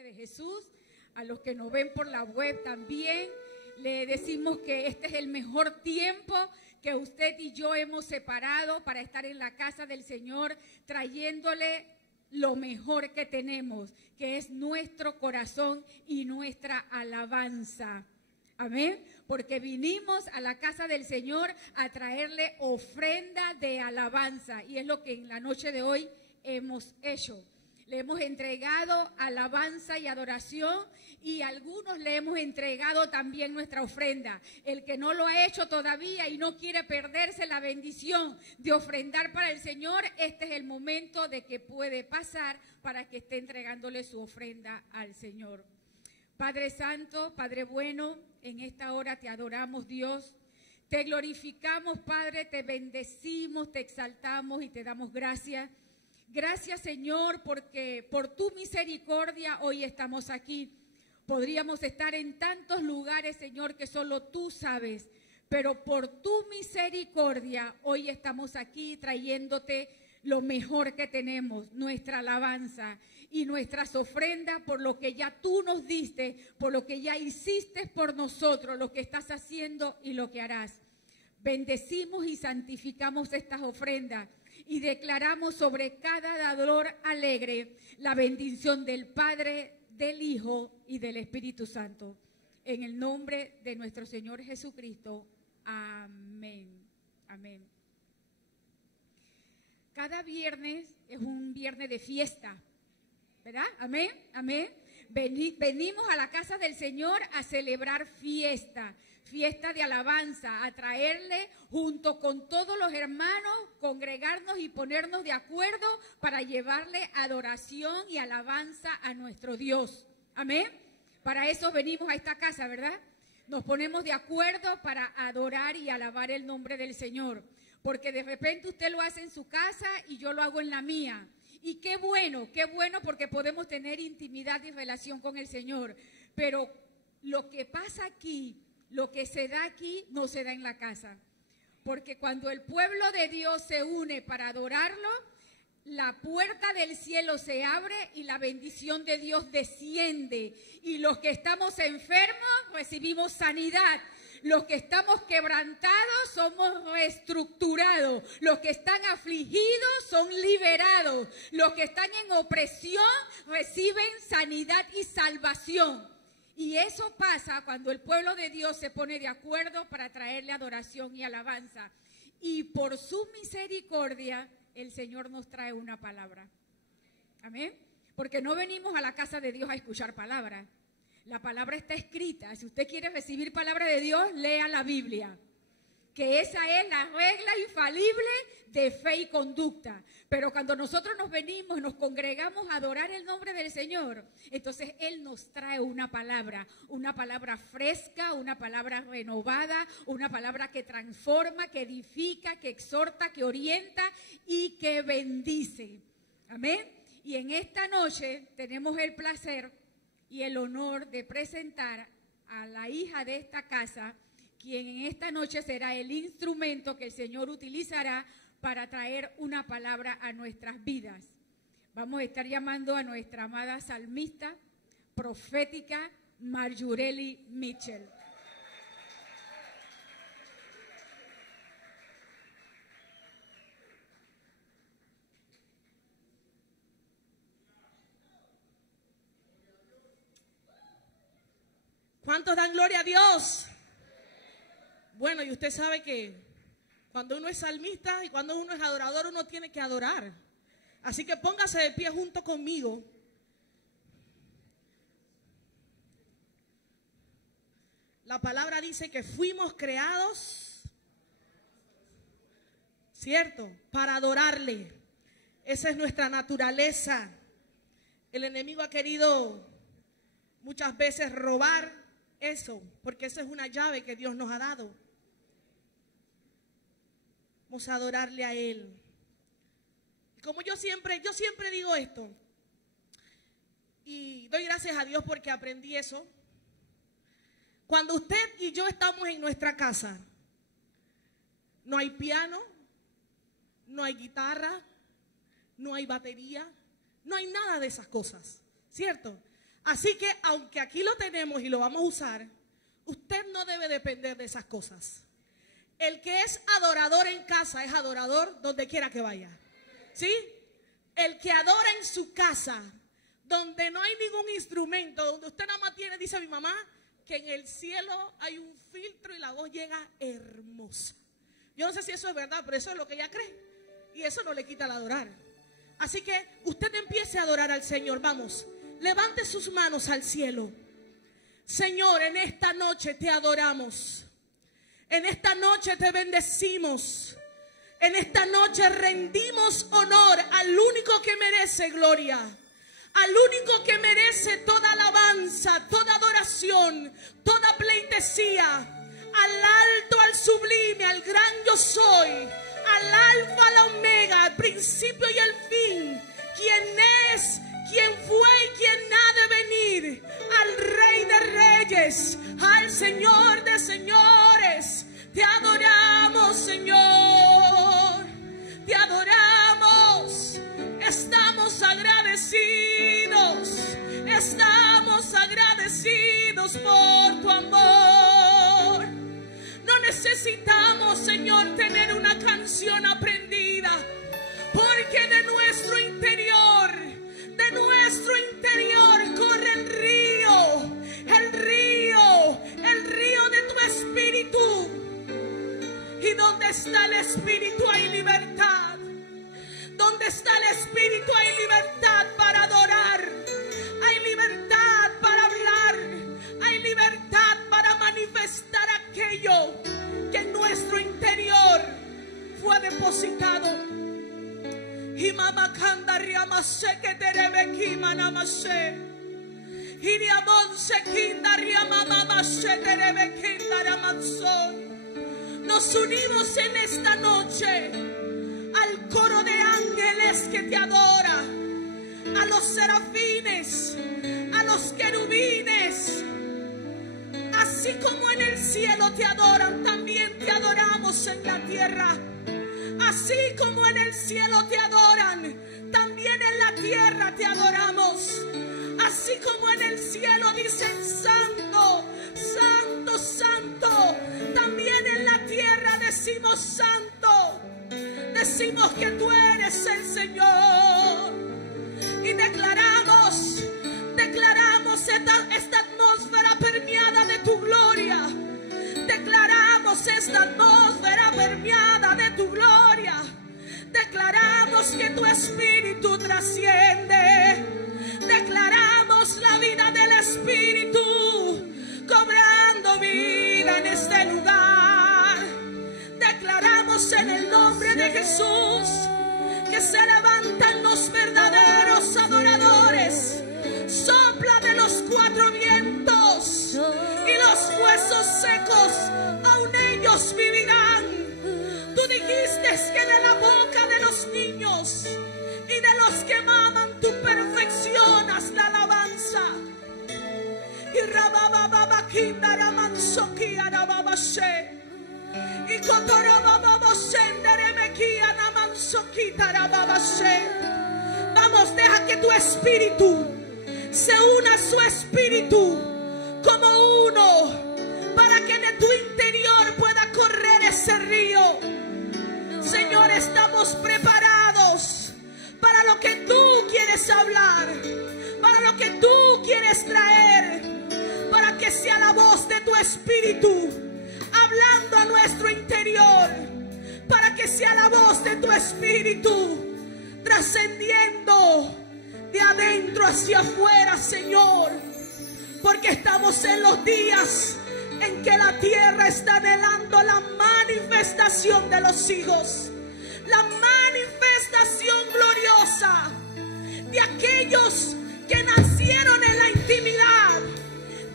nombre de Jesús. A los que nos ven por la web también, le decimos que este es el mejor tiempo que usted y yo hemos separado para estar en la casa del Señor, trayéndole lo mejor que tenemos, que es nuestro corazón y nuestra alabanza. Amén, porque vinimos a la casa del Señor a traerle ofrenda de alabanza, y es lo que en la noche de hoy hemos hecho. Le hemos entregado alabanza y adoración, y a algunos le hemos entregado también nuestra ofrenda. El que no lo ha hecho todavía y no quiere perderse la bendición de ofrendar para el Señor, este es el momento de que puede pasar para que esté entregándole su ofrenda al Señor. Padre Santo, Padre bueno, en esta hora te adoramos, Dios. Te glorificamos, Padre, te bendecimos, te exaltamos y te damos gracias. Gracias, Señor, porque por tu misericordia hoy estamos aquí. Podríamos estar en tantos lugares, Señor, que solo tú sabes, pero por tu misericordia hoy estamos aquí trayéndote lo mejor que tenemos, nuestra alabanza y nuestras ofrendas por lo que ya tú nos diste, por lo que ya hiciste por nosotros, lo que estás haciendo y lo que harás. Bendecimos y santificamos estas ofrendas y declaramos sobre cada dador alegre la bendición del Padre, del Hijo y del Espíritu Santo. En el nombre de nuestro Señor Jesucristo. Amén. Amén. Cada viernes es un viernes de fiesta, ¿verdad? Amén, amén. Venimos a la casa del Señor a celebrar fiesta de alabanza, a traerle junto con todos los hermanos, congregarnos y ponernos de acuerdo para llevarle adoración y alabanza a nuestro Dios. Amén. Para eso venimos a esta casa, ¿verdad? Nos ponemos de acuerdo para adorar y alabar el nombre del Señor. Porque de repente usted lo hace en su casa y yo lo hago en la mía. Y qué bueno porque podemos tener intimidad y relación con el Señor. Pero lo que pasa aquí, lo que se da aquí, no se da en la casa. Porque cuando el pueblo de Dios se une para adorarlo, la puerta del cielo se abre y la bendición de Dios desciende. Y los que estamos enfermos recibimos sanidad. Los que estamos quebrantados somos reestructurados. Los que están afligidos son liberados. Los que están en opresión reciben sanidad y salvación. Y eso pasa cuando el pueblo de Dios se pone de acuerdo para traerle adoración y alabanza. Y por su misericordia, el Señor nos trae una palabra. Amén. Porque no venimos a la casa de Dios a escuchar palabras. La palabra está escrita. Si usted quiere recibir palabra de Dios, lea la Biblia. Que esa es la regla infalible de fe y conducta. Pero cuando nosotros nos venimos y nos congregamos a adorar el nombre del Señor, entonces Él nos trae una palabra fresca, una palabra renovada, una palabra que transforma, que edifica, que exhorta, que orienta y que bendice. Amén. Y en esta noche tenemos el placer y el honor de presentar a la hija de esta casa, quien en esta noche será el instrumento que el Señor utilizará para traer una palabra a nuestras vidas. Vamos a estar llamando a nuestra amada salmista, profética, Marjureli Mitchell. ¿Cuántos dan gloria a Dios? Bueno, y usted sabe que cuando uno es salmista y cuando uno es adorador, uno tiene que adorar. Así que póngase de pie junto conmigo. La palabra dice que fuimos creados, ¿cierto?, para adorarle. Esa es nuestra naturaleza. El enemigo ha querido muchas veces robar eso, porque esa es una llave que Dios nos ha dado. Vamos a adorarle a Él. Como yo siempre digo esto, y doy gracias a Dios porque aprendí eso. Cuando usted y yo estamos en nuestra casa, no hay piano, no hay guitarra, no hay batería, no hay nada de esas cosas, ¿cierto? Así que aunque aquí lo tenemos y lo vamos a usar, usted no debe depender de esas cosas. El que es adorador en casa es adorador donde quiera que vaya. ¿Sí? El que adora en su casa, donde no hay ningún instrumento, donde usted nada más tiene, dice mi mamá, que en el cielo hay un filtro y la voz llega hermosa. Yo no sé si eso es verdad, pero eso es lo que ella cree. Y eso no le quita el adorar. Así que usted empiece a adorar al Señor. Vamos, levante sus manos al cielo. Señor, en esta noche te adoramos. En esta noche te bendecimos. En esta noche rendimos honor al único que merece gloria, al único que merece toda alabanza, toda adoración, toda pleitesía, al alto, al sublime, al gran yo soy, al alfa, al omega, al principio y al fin, quien es, quien fue y quien ha de venir, al Rey de Reyes, al Señor de Señores. Te adoramos, Señor, te adoramos, estamos agradecidos por tu amor. No necesitamos, Señor, tener una canción aprendida, porque de nuestro interior corre el río de tu espíritu. Y donde está el espíritu hay libertad. Donde está el espíritu hay libertad para adorar. Hay libertad para hablar. Hay libertad para manifestar aquello que en nuestro interior fue depositado. Y mamá canta riamase que terebe manamase. Y riamonse kinda riamamamase terebe kinda ramanson. Nos unimos en esta noche al coro de ángeles que te adora, a los serafines, a los querubines. Así como en el cielo te adoran, también te adoramos en la tierra. Así como en el cielo te adoran, también en la tierra te adoramos. Así como en el cielo dicen santo, santo, santo, también en la tierra decimos santo. Decimos que tú eres el Señor. Y declaramos esta atmósfera permeada de tu gloria. Declaramos esta atmósfera permeada de tu gloria. Declaramos que tu espíritu trasciende. Declaramos la vida del espíritu cobrando vida en este lugar. Declaramos en el nombre de Jesús que se levantan los verdaderos adoradores. Sopla de los cuatro vientos y los huesos secos aún ellos vivirán. Tú dijiste que de la boca de los niños y de los que maman tú perfeccionas la alabanza. Y rabababa kindara mansoki arababashe. Y kotorababa senderemeki anamansoki tarababashe. Vamos, deja que tu espíritu se una a su espíritu como uno, para que de tu interior pueda correr ese río. Señor, estamos preparados para lo que tú quieres hablar, para lo que tú quieres traer, para que sea la voz de tu espíritu hablando a nuestro interior, para que sea la voz de tu espíritu trascendiendo de adentro hacia afuera, Señor, porque estamos en los días en que la tierra está anhelando la manifestación de los hijos, la manifestación gloriosa de aquellos que nacieron en la intimidad,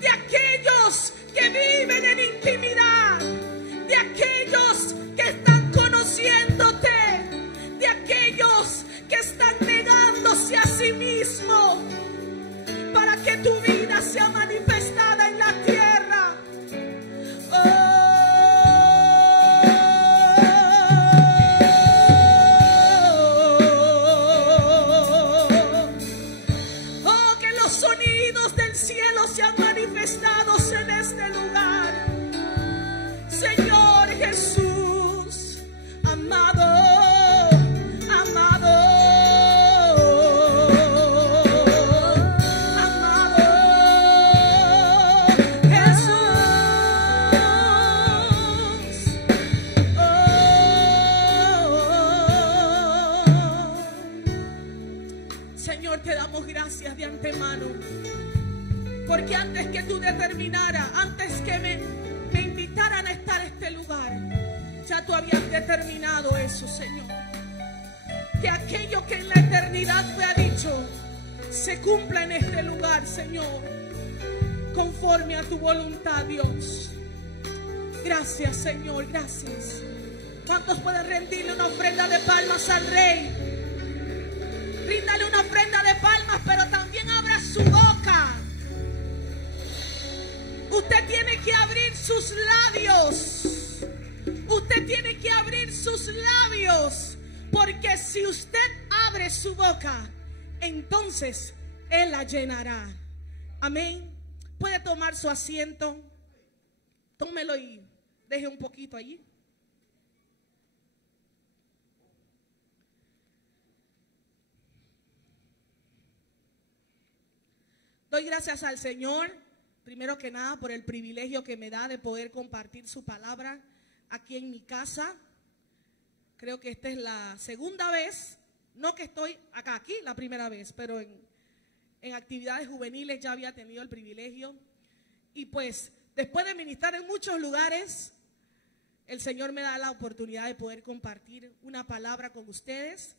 de aquellos que viven en intimidad, de aquellos que están conociéndote, de aquellos que están negándose a sí mismo para que tu vida sea manifestada en la tierra. Oh, que los sonidos de Señor, te damos gracias de antemano. Porque antes que tú determinaras, antes que me invitaran a estar en este lugar, ya tú habías determinado eso, Señor. Que aquello que en la eternidad fue dicho se cumpla en este lugar, Señor, conforme a tu voluntad, Dios. Gracias, Señor, gracias. ¿Cuántos pueden rendirle una ofrenda de palmas al Rey? Ríndale una ofrenda de palmas, pero también abra su boca. Usted tiene que abrir sus labios. Usted tiene que abrir sus labios. Porque si usted abre su boca, entonces Él la llenará. Amén. Puede tomar su asiento. Tómelo y deje un poquito allí. Doy gracias al Señor, primero que nada, por el privilegio que me da de poder compartir su palabra aquí en mi casa. Creo que esta es la segunda vez, no que estoy acá, aquí la primera vez, pero en actividades juveniles ya había tenido el privilegio. Y pues, después de ministrar en muchos lugares, el Señor me da la oportunidad de poder compartir una palabra con ustedes.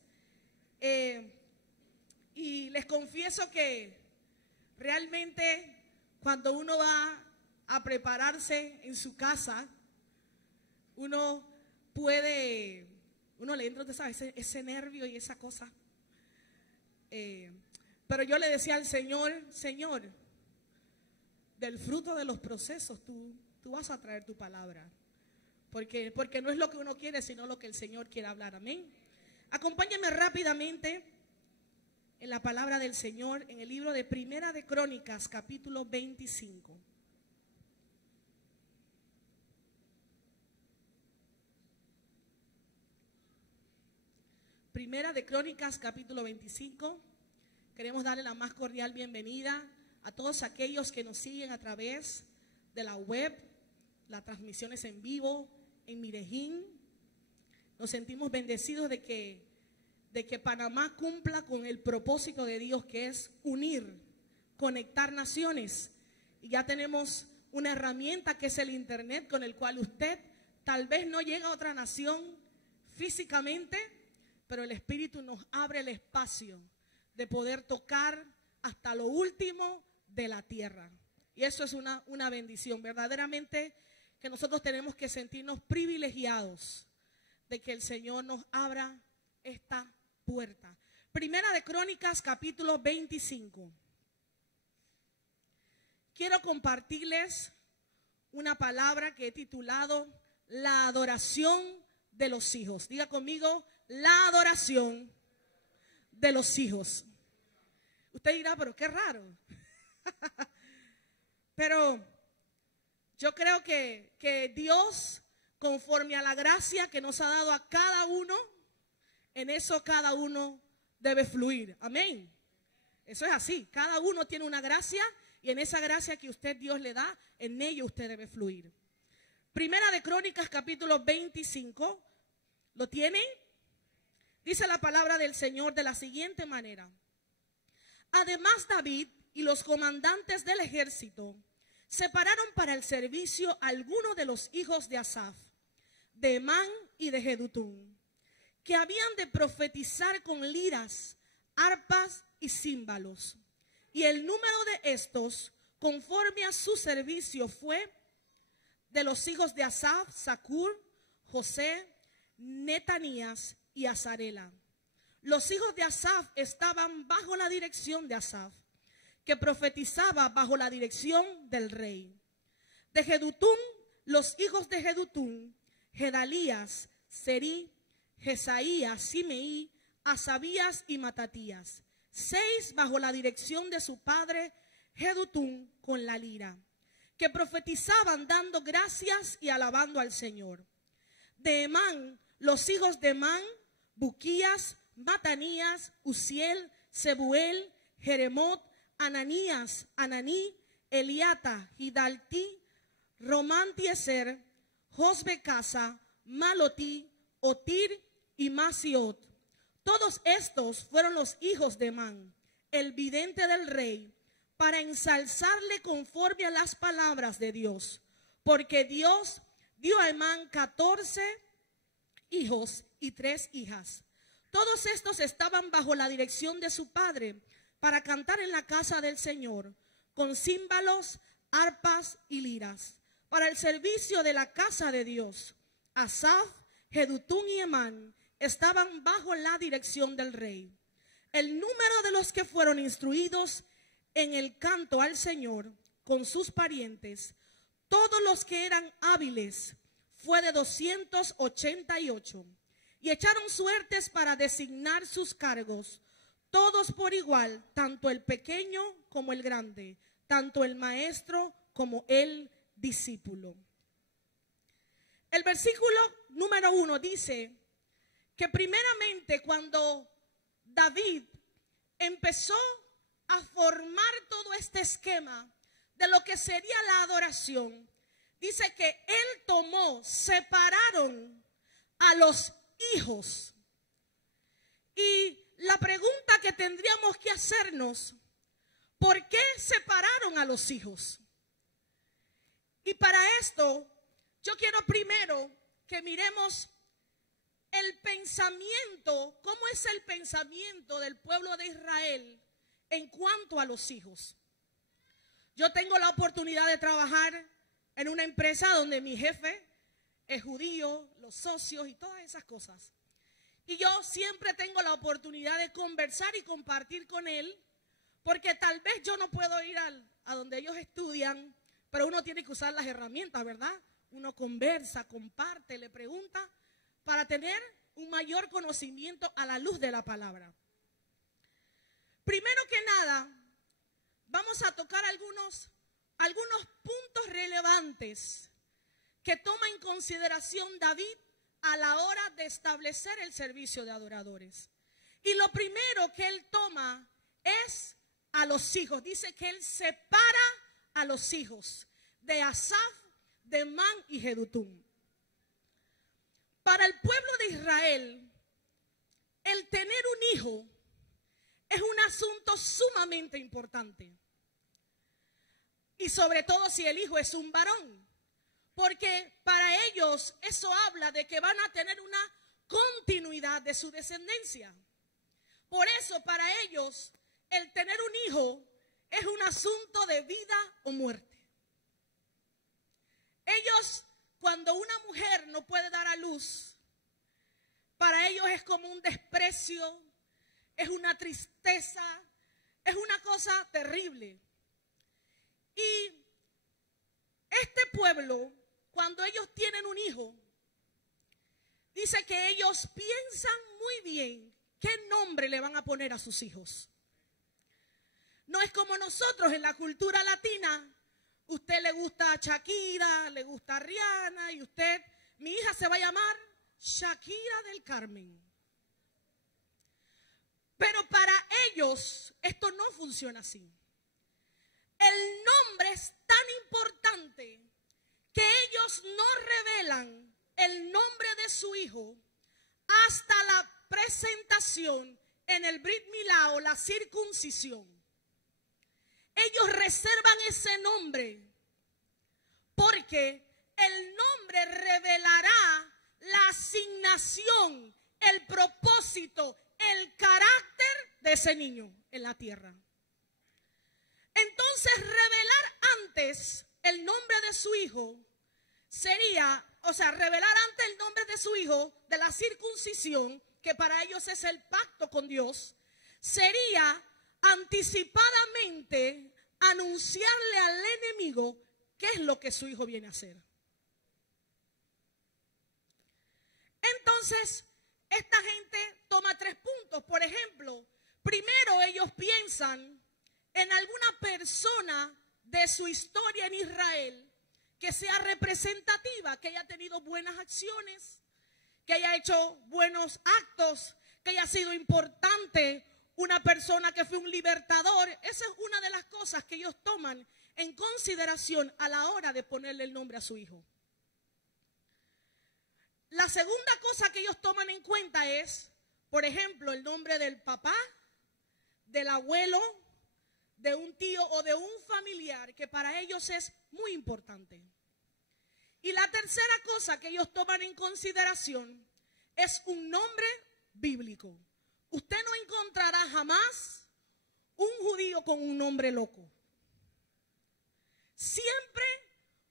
Y les confieso que realmente cuando uno va a prepararse en su casa, uno le entra, usted sabe, ese nervio y esa cosa. Pero yo le decía al Señor, Señor, del fruto de los procesos tú vas a traer tu palabra. Porque no es lo que uno quiere, sino lo que el Señor quiere hablar. Amén. Acompáñenme rápidamente en la palabra del Señor en el libro de Primera de Crónicas, capítulo 25. Primera de Crónicas, capítulo 25. Queremos darle la más cordial bienvenida a todos aquellos que nos siguen a través de la web, las transmisiones en vivo, en Mirejín. Nos sentimos bendecidos de que Panamá cumpla con el propósito de Dios, que es unir, conectar naciones. Y ya tenemos una herramienta que es el internet, con el cual usted tal vez no llega a otra nación físicamente, pero el Espíritu nos abre el espacio de poder tocar hasta lo último de la tierra. Y eso es una bendición. Verdaderamente que nosotros tenemos que sentirnos privilegiados de que el Señor nos abra esta puerta. Primera de Crónicas, capítulo 25. Quiero compartirles una palabra que he titulado La adoración de los hijos. Diga conmigo, la adoración de los hijos. Usted dirá, pero qué raro. Pero yo creo que Dios, conforme a la gracia que nos ha dado a cada uno, en eso cada uno debe fluir. Amén. Eso es así. Cada uno tiene una gracia y en esa gracia que Dios le da, en ello usted debe fluir. Primera de Crónicas, capítulo 25. ¿Lo tienen? Dice la palabra del Señor de la siguiente manera. Además, David y los comandantes del ejército separaron para el servicio a algunos de los hijos de Asaf, de Emán y de Jedutún, que habían de profetizar con liras, arpas y címbalos. Y el número de estos, conforme a su servicio, fue de los hijos de Asaf, Zacur, José, Netanías y Azarela. Los hijos de Asaf estaban bajo la dirección de Asaf, que profetizaba bajo la dirección del rey. De Jedutún, los hijos de Jedutún, Gedalías, Serí, Jesaías, Simeí, Asabías y Matatías. 6 bajo la dirección de su padre Jedutún con la lira, que profetizaban dando gracias y alabando al Señor. De Emán, los hijos de Emán, Buquías, Matanías, Uziel, Sebuel, Jeremot, Ananías, Ananí, Eliata, Hidaltí, Romantieser, Josbecasa, Malotí, Otir y Masiot. Todos estos fueron los hijos de Emán, el vidente del rey, para ensalzarle conforme a las palabras de Dios, porque Dios dio a Emán 14 hijos y 3 hijas. Todos estos estaban bajo la dirección de su padre para cantar en la casa del Señor, con címbalos, arpas y liras, para el servicio de la casa de Dios. Asaf, Jedutún y Emán estaban bajo la dirección del rey. El número de los que fueron instruidos en el canto al Señor con sus parientes, todos los que eran hábiles, fue de 288. Y echaron suertes para designar sus cargos, todos por igual, tanto el pequeño como el grande, tanto el maestro como el discípulo. El versículo número 1 dice que primeramente cuando David empezó a formar todo este esquema de lo que sería la adoración, dice que él separaron a los hijos. Y la pregunta que tendríamos que hacernos, ¿por qué separaron a los hijos? Y para esto, yo quiero primero que miremos el pensamiento, cómo es el pensamiento del pueblo de Israel en cuanto a los hijos. Yo tengo la oportunidad de trabajar en una empresa donde mi jefe es judío, los socios y todas esas cosas. Y yo siempre tengo la oportunidad de conversar y compartir con él, porque tal vez yo no puedo ir a donde ellos estudian, pero uno tiene que usar las herramientas, ¿verdad? Uno conversa, comparte, le pregunta para tener un mayor conocimiento a la luz de la palabra. Primero que nada, vamos a tocar algunos puntos relevantes que toma en consideración David a la hora de establecer el servicio de adoradores. Y lo primero que él toma es a los hijos. Dice que él separa a los hijos de Asaf, de Emán y Jedutún. Para el pueblo de Israel, el tener un hijo es un asunto sumamente importante. Y sobre todo si el hijo es un varón. Porque para ellos eso habla de que van a tener una continuidad de su descendencia. Por eso para ellos el tener un hijo es un asunto de vida o muerte. Ellos, cuando una mujer no puede dar a luz, para ellos es como un desprecio, es una tristeza, es una cosa terrible. Y este pueblo, cuando ellos tienen un hijo, dice que ellos piensan muy bien qué nombre le van a poner a sus hijos. No es como nosotros en la cultura latina, usted le gusta a Shakira, le gusta a Rihanna y usted, mi hija se va a llamar Shakira del Carmen. Pero para ellos esto no funciona así. El nombre es tan importante que ellos no revelan el nombre de su hijo hasta la presentación en el Brit Milá o la circuncisión. Ellos reservan ese nombre porque el nombre revelará la asignación, el propósito, el carácter de ese niño en la tierra. Entonces, revelar antes el nombre de su hijo sería, revelar antes el nombre de su hijo de la circuncisión, que para ellos es el pacto con Dios, sería anticipadamente anunciarle al enemigo qué es lo que su hijo viene a hacer. Entonces, esta gente toma 3 puntos. Por ejemplo, primero ellos piensan en alguna persona de su historia en Israel que sea representativa, que haya tenido buenas acciones, que haya hecho buenos actos, que haya sido importante, una persona que fue un libertador. Esa es una de las cosas que ellos toman en consideración a la hora de ponerle el nombre a su hijo. La segunda cosa que ellos toman en cuenta es, Por ejemplo, el nombre del papá, del abuelo, de un tío o de un familiar que para ellos es muy importante. Y la tercera cosa que ellos toman en consideración es un nombre bíblico. Usted no encontrará jamás un judío con un nombre loco. Siempre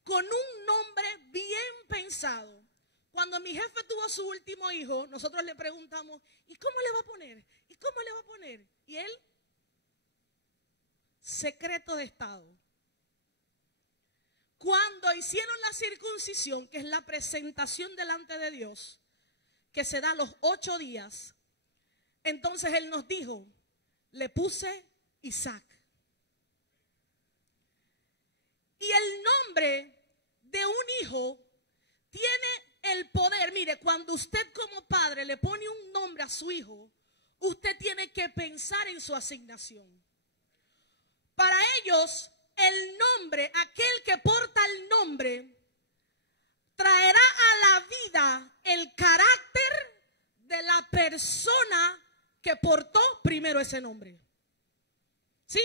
con un nombre bien pensado. Cuando mi jefe tuvo su último hijo, nosotros le preguntamos, ¿y cómo le va a poner? ¿Y cómo le va a poner? Y él, secreto de Estado. Cuando hicieron la circuncisión, que es la presentación delante de Dios, que se da a los 8 días, entonces él nos dijo, le puse Isaac. Y el nombre de un hijo tiene el poder. Mire, cuando usted como padre le pone un nombre a su hijo, usted tiene que pensar en su asignación. Para ellos, el nombre, aquel que porta el nombre, traerá a la vida el carácter de la persona que portó primero ese nombre. ¿Sí?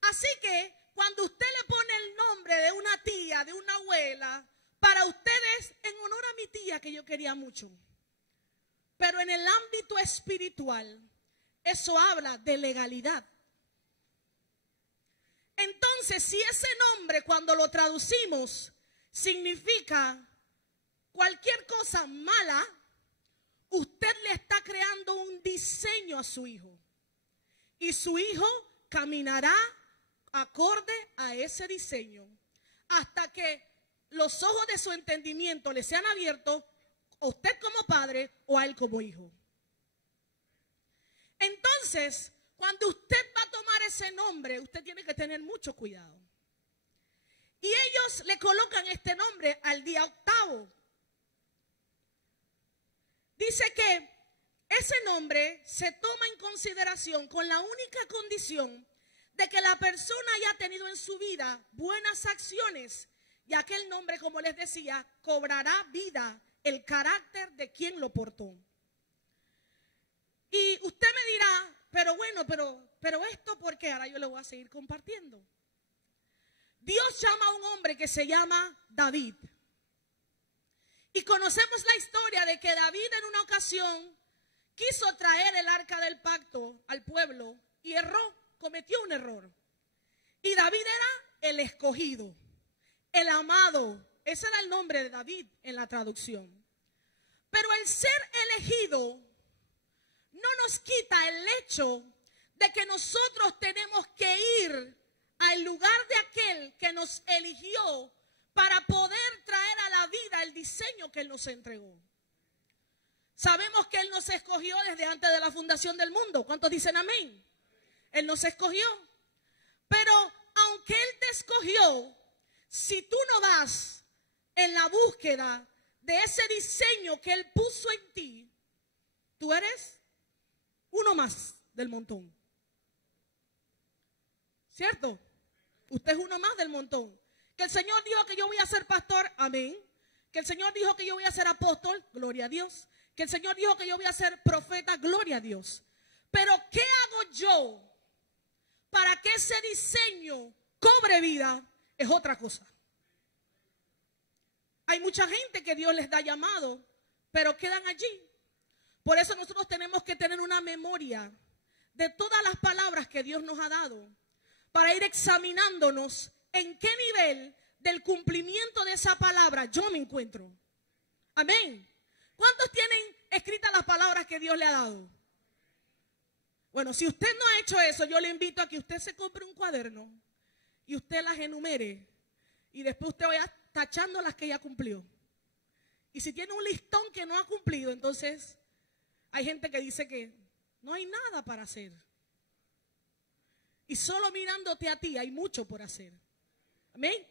Así que cuando usted le pone el nombre de una tía, de una abuela, para ustedes en honor a mi tía que yo quería mucho. Pero en el ámbito espiritual, eso habla de legalidad. Entonces, si ese nombre cuando lo traducimos significa cualquier cosa mala, usted le está creando un diseño a su hijo. Y su hijo caminará acorde a ese diseño hasta que los ojos de su entendimiento le sean abiertos a usted como padre o a él como hijo. Entonces, cuando usted va a tomar ese nombre, usted tiene que tener mucho cuidado. Y ellos le colocan este nombre al día 8. Dice que ese nombre se toma en consideración con la única condición de que la persona haya tenido en su vida buenas acciones, y aquel nombre, como les decía, cobrará vida, el carácter de quien lo portó. Y usted me dirá, pero bueno, pero esto, ¿por qué? Ahora yo le voy a seguir compartiendo. Dios llama a un hombre que se llama David. Y conocemos la historia de que David en una ocasión quiso traer el arca del pacto al pueblo y erró, cometió un error. Y David era el escogido, el amado. Ese era el nombre de David en la traducción. Pero el ser elegido no nos quita el hecho de que nosotros tenemos que ir al lugar de aquel que nos eligió para poder traer a la vida el diseño que Él nos entregó. Sabemos que Él nos escogió desde antes de la fundación del mundo. ¿Cuántos dicen amén? Él nos escogió. Pero aunque Él te escogió, si tú no vas en la búsqueda de ese diseño que Él puso en ti, tú eres uno más del montón. ¿Cierto? Usted es uno más del montón. Que el Señor dijo que yo voy a ser pastor, amén. Que el Señor dijo que yo voy a ser apóstol, gloria a Dios. Que el Señor dijo que yo voy a ser profeta, gloria a Dios. Pero ¿qué hago yo para que ese diseño cobre vida? Es otra cosa. Hay mucha gente que Dios les da llamado, pero quedan allí. Por eso nosotros tenemos que tener una memoria de todas las palabras que Dios nos ha dado, para ir examinándonos en qué nivel del cumplimiento de esa palabra yo me encuentro. Amén. ¿Cuántos tienen escritas las palabras que Dios le ha dado? Bueno, si usted no ha hecho eso, yo le invito a que usted se compre un cuaderno y usted las enumere, y después usted vaya tachando las que ya cumplió. Y si tiene un listón que no ha cumplido, entonces hay gente que dice que no hay nada para hacer. Y solo mirándote a ti hay mucho por hacer. Amén.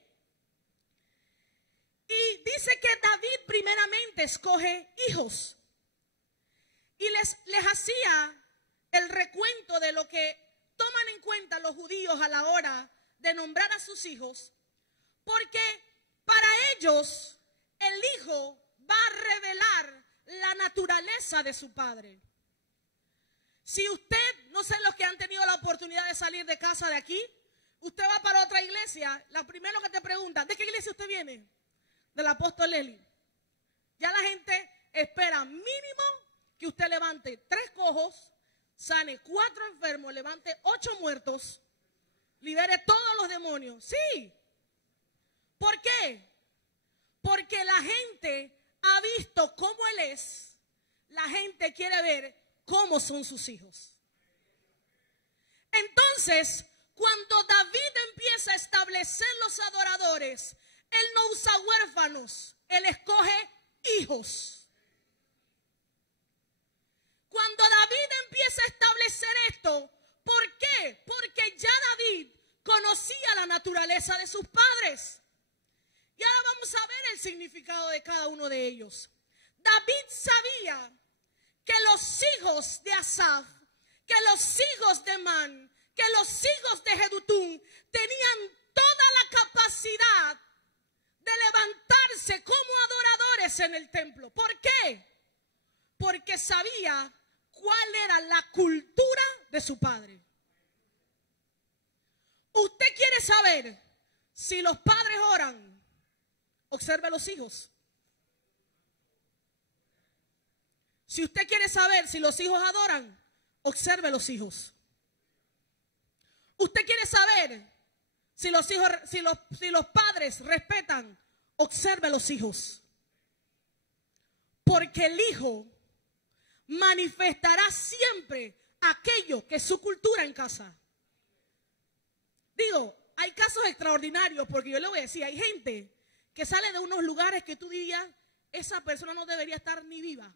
Y dice que David primeramente escoge hijos. Y les hacía el recuento de lo que toman en cuenta los judíos a la hora de nombrar a sus hijos. Porque para ellos el hijo va a revelar la naturaleza de su padre. Si usted, no sé los que han tenido la oportunidad de salir de casa de aquí, usted va para otra iglesia, lo primero que te preguntan, ¿de qué iglesia usted viene? Del apóstol Eli. Ya la gente espera mínimo que usted levante 3 cojos, sane 4 enfermos, levante 8 muertos, libere todos los demonios. Sí. ¿Por qué? Porque la gente ha visto cómo Él es. La gente quiere ver cómo son sus hijos. Entonces, cuando David empieza a establecer los adoradores, Él no usa huérfanos, Él escoge hijos. Cuando David empieza a establecer esto, ¿por qué? Porque ya David conocía la naturaleza de sus padres. Y ahora vamos a ver el significado de cada uno de ellos. David sabía que los hijos de Asaf, que los hijos de Man, que los hijos de Jedutún tenían toda la capacidad de levantarse como adoradores en el templo. ¿Por qué? Porque sabía cuál era la cultura de su padre. Usted quiere saber si los padres oran, observe a los hijos. Si usted quiere saber si los hijos adoran, observe a los hijos. Usted quiere saber si los padres respetan, observe a los hijos. Porque el hijo manifestará siempre aquello que es su cultura en casa. Digo, hay casos extraordinarios, porque yo le voy a decir, hay gente que sale de unos lugares que tú dirías, esa persona no debería estar ni viva.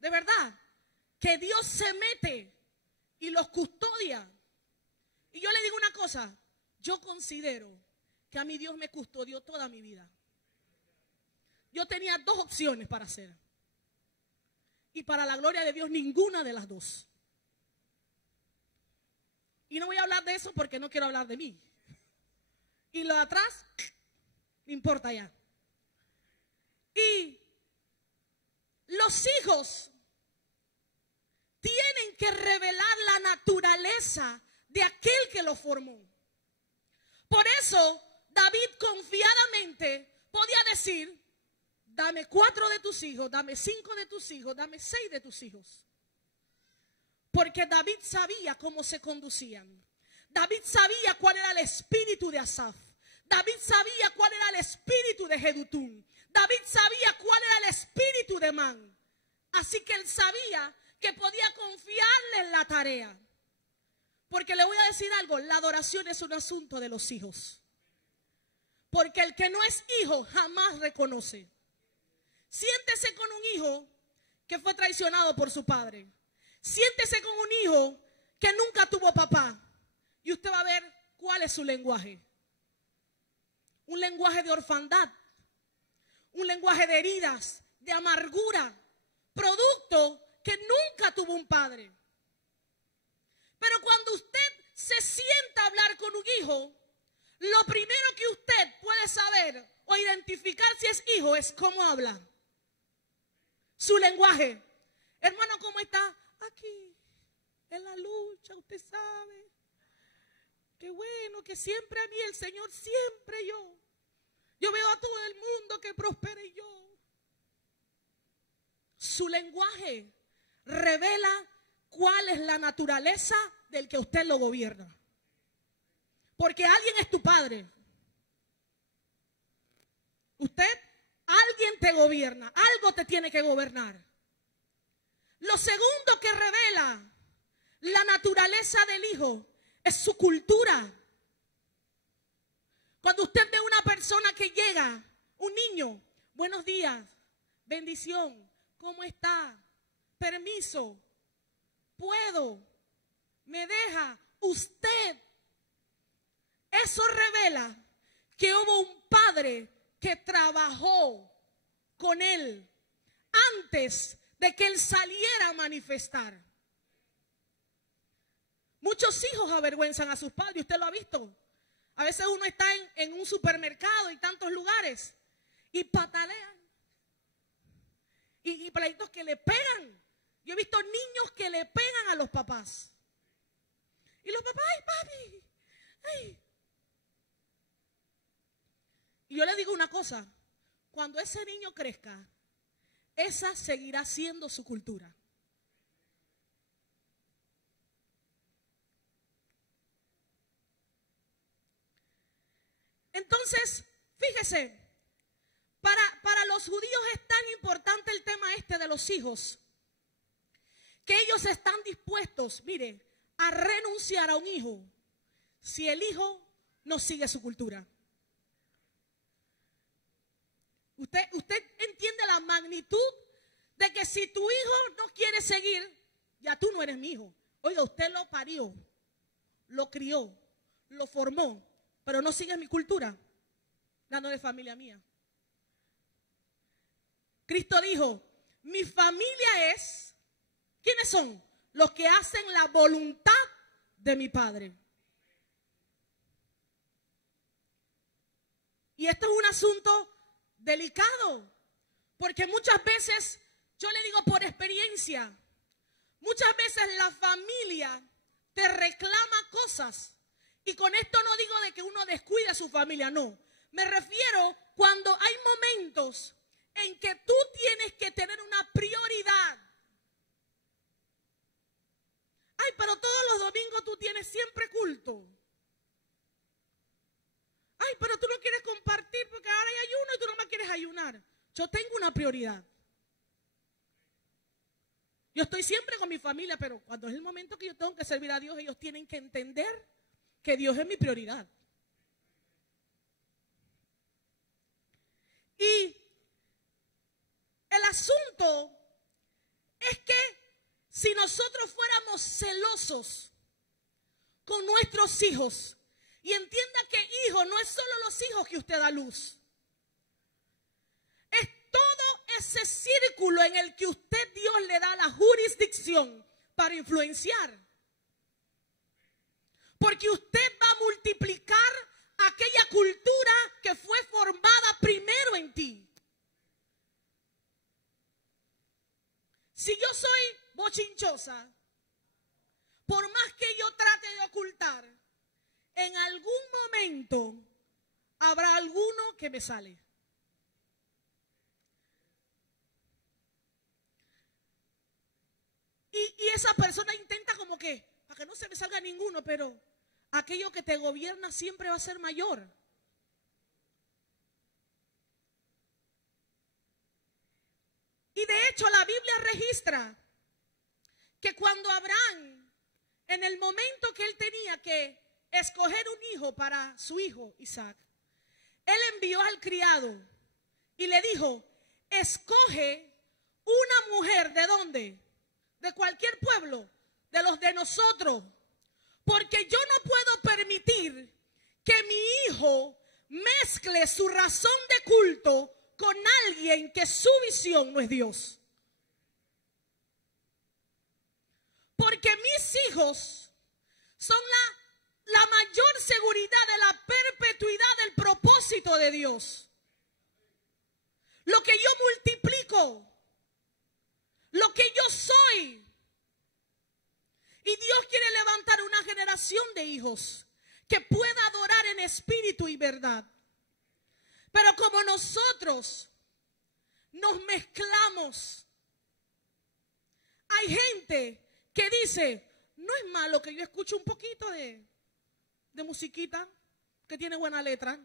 De verdad, que Dios se mete y los custodia. Y yo le digo una cosa, yo considero que a mí Dios me custodió toda mi vida. Yo tenía 2 opciones para hacer. Y para la gloria de Dios, ninguna de las 2. Y no voy a hablar de eso porque no quiero hablar de mí. Y lo de atrás, no importa ya. Y los hijos tienen que revelar la naturaleza de aquel que los formó. Por eso, David confiadamente podía decir, dame 4 de tus hijos, dame 5 de tus hijos, dame 6 de tus hijos. Porque David sabía cómo se conducían. David sabía cuál era el espíritu de Asaf. David sabía cuál era el espíritu de Jedutún. David sabía cuál era el espíritu de Man. Así que él sabía que podía confiarle en la tarea. Porque le voy a decir algo, la adoración es un asunto de los hijos. Porque el que no es hijo jamás reconoce. Siéntese con un hijo que fue traicionado por su padre. Siéntese con un hijo que nunca tuvo papá. Y usted va a ver cuál es su lenguaje. Un lenguaje de orfandad. Un lenguaje de heridas, de amargura. Producto que nunca tuvo un padre. Pero cuando usted se sienta a hablar con un hijo, lo primero que usted puede saber o identificar si es hijo es cómo habla. Su lenguaje. Hermano, ¿cómo está? Aquí, en la lucha, usted sabe. Qué bueno que siempre a mí el Señor, siempre yo. Yo veo a todo el mundo que prospere y yo. Su lenguaje revela cuál es la naturaleza del que usted lo gobierna. Porque alguien es tu padre. Alguien te gobierna, algo te tiene que gobernar. Lo segundo que revela la naturaleza del hijo es su cultura. Cuando usted ve una persona que llega, un niño, buenos días, bendición, ¿cómo está? Permiso, puedo, me deja, usted. Eso revela que hubo un padre que trabajó con él antes de que él saliera a manifestar. Muchos hijos avergüenzan a sus padres, usted lo ha visto. A veces uno está en un supermercado y tantos lugares y patalean. Y pleitos que le pegan. Yo he visto niños que le pegan a los papás. Y los papás, ay, papi, ay. Y yo le digo una cosa, cuando ese niño crezca, esa seguirá siendo su cultura. Entonces, fíjese, para los judíos es tan importante el tema este de los hijos, que ellos están dispuestos, mire, a renunciar a un hijo si el hijo no sigue su cultura. Usted entiende la magnitud de que si tu hijo no quiere seguir, ya tú no eres mi hijo. Oiga, usted lo parió, lo crió, lo formó, pero no sigue mi cultura, ya no es familia mía. Cristo dijo, mi familia es, ¿quiénes son? Los que hacen la voluntad de mi Padre. Y esto es un asunto delicado, porque muchas veces, yo le digo por experiencia, muchas veces la familia te reclama cosas. Y con esto no digo de que uno descuide a su familia, no. Me refiero cuando hay momentos en que tú tienes que tener una prioridad. Ay, pero todos los domingos tú tienes siempre culto. Ay, pero tú no quieres compartir porque ahora hay ayuno y tú no más quieres ayunar. Yo tengo una prioridad. Yo estoy siempre con mi familia, pero cuando es el momento que yo tengo que servir a Dios, ellos tienen que entender que Dios es mi prioridad. Y el asunto es que si nosotros fuéramos celosos con nuestros hijos, y entienda que hijo no es solo los hijos que usted da a luz, es todo ese círculo en el que usted, Dios, le da la jurisdicción para influenciar. Porque usted va a multiplicar aquella cultura que fue formada primero en ti. Si yo soy bochinchosa, por más que yo trate de ocultar, en algún momento habrá alguno que me sale. Y esa persona intenta como que, para que no se me salga ninguno, pero aquello que te gobierna siempre va a ser mayor. Y de hecho la Biblia registra que cuando Abraham, en el momento que él tenía que escoger un hijo para su hijo Isaac, él envió al criado y le dijo, escoge una mujer, ¿de dónde? De cualquier pueblo, de los de nosotros, porque yo no puedo permitir que mi hijo mezcle su razón de culto con alguien que su visión no es Dios. Porque mis hijos son la mayor seguridad de la perpetuidad del propósito de Dios. Lo que yo multiplico, lo que yo soy. Y Dios quiere levantar una generación de hijos que pueda adorar en espíritu y verdad. Pero como nosotros nos mezclamos, hay gente que dice, no es malo que yo escuche un poquito de musiquita que tiene buena letra.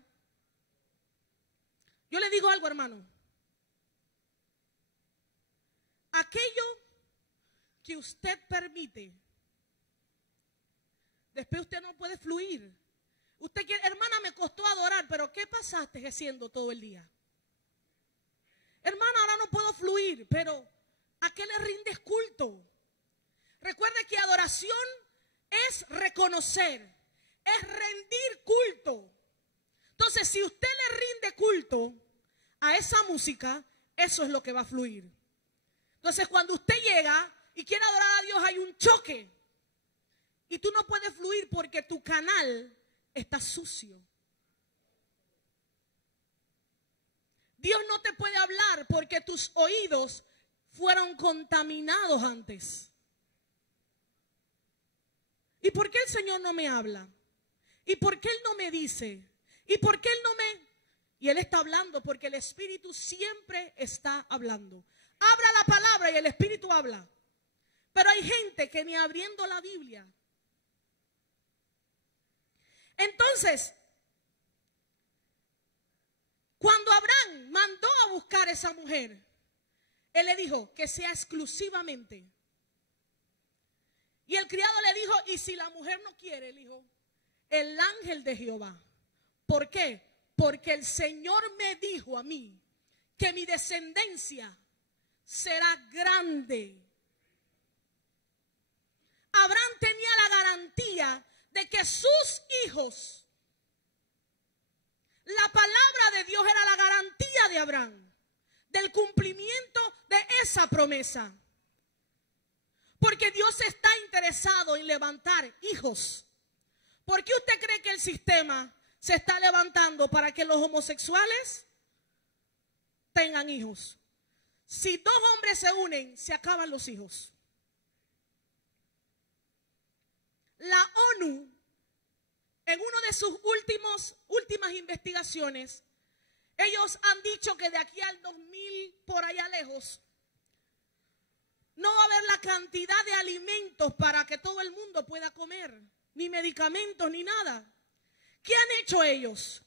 Yo le digo algo, hermano. Aquello que usted permite, después usted no puede fluir. Usted quiere, hermana, me costó adorar, pero ¿qué pasaste haciendo todo el día? Hermana, ahora no puedo fluir, pero ¿a qué le rindes culto? Recuerde que adoración es reconocer, es rendir culto. Entonces, si usted le rinde culto a esa música, eso es lo que va a fluir. Entonces, cuando usted llega y quiere adorar a Dios, hay un choque. Y tú no puedes fluir porque tu canal está sucio. Dios no te puede hablar porque tus oídos fueron contaminados antes. ¿Y por qué el Señor no me habla? ¿Y por qué Él no me dice? ¿Y por qué Él no me...? Y Él está hablando porque el Espíritu siempre está hablando. Abra la palabra y el Espíritu habla. Pero hay gente que ni abriendo la Biblia. Entonces, cuando Abraham mandó a buscar a esa mujer, él le dijo que sea exclusivamente. Y el criado le dijo, y si la mujer no quiere, él dijo, el ángel de Jehová. ¿Por qué? Porque el Señor me dijo a mí que mi descendencia será grande. Abraham tenía la garantía de que sus hijos, la palabra de Dios era la garantía de Abraham, del cumplimiento de esa promesa. Porque Dios está interesado en levantar hijos. ¿Por qué usted cree que el sistema se está levantando para que los homosexuales tengan hijos? Si dos hombres se unen, se acaban los hijos. La ONU, en una de sus últimas investigaciones, ellos han dicho que de aquí al 2000, por allá lejos, no va a haber la cantidad de alimentos para que todo el mundo pueda comer, ni medicamentos, ni nada. ¿Qué han hecho ellos?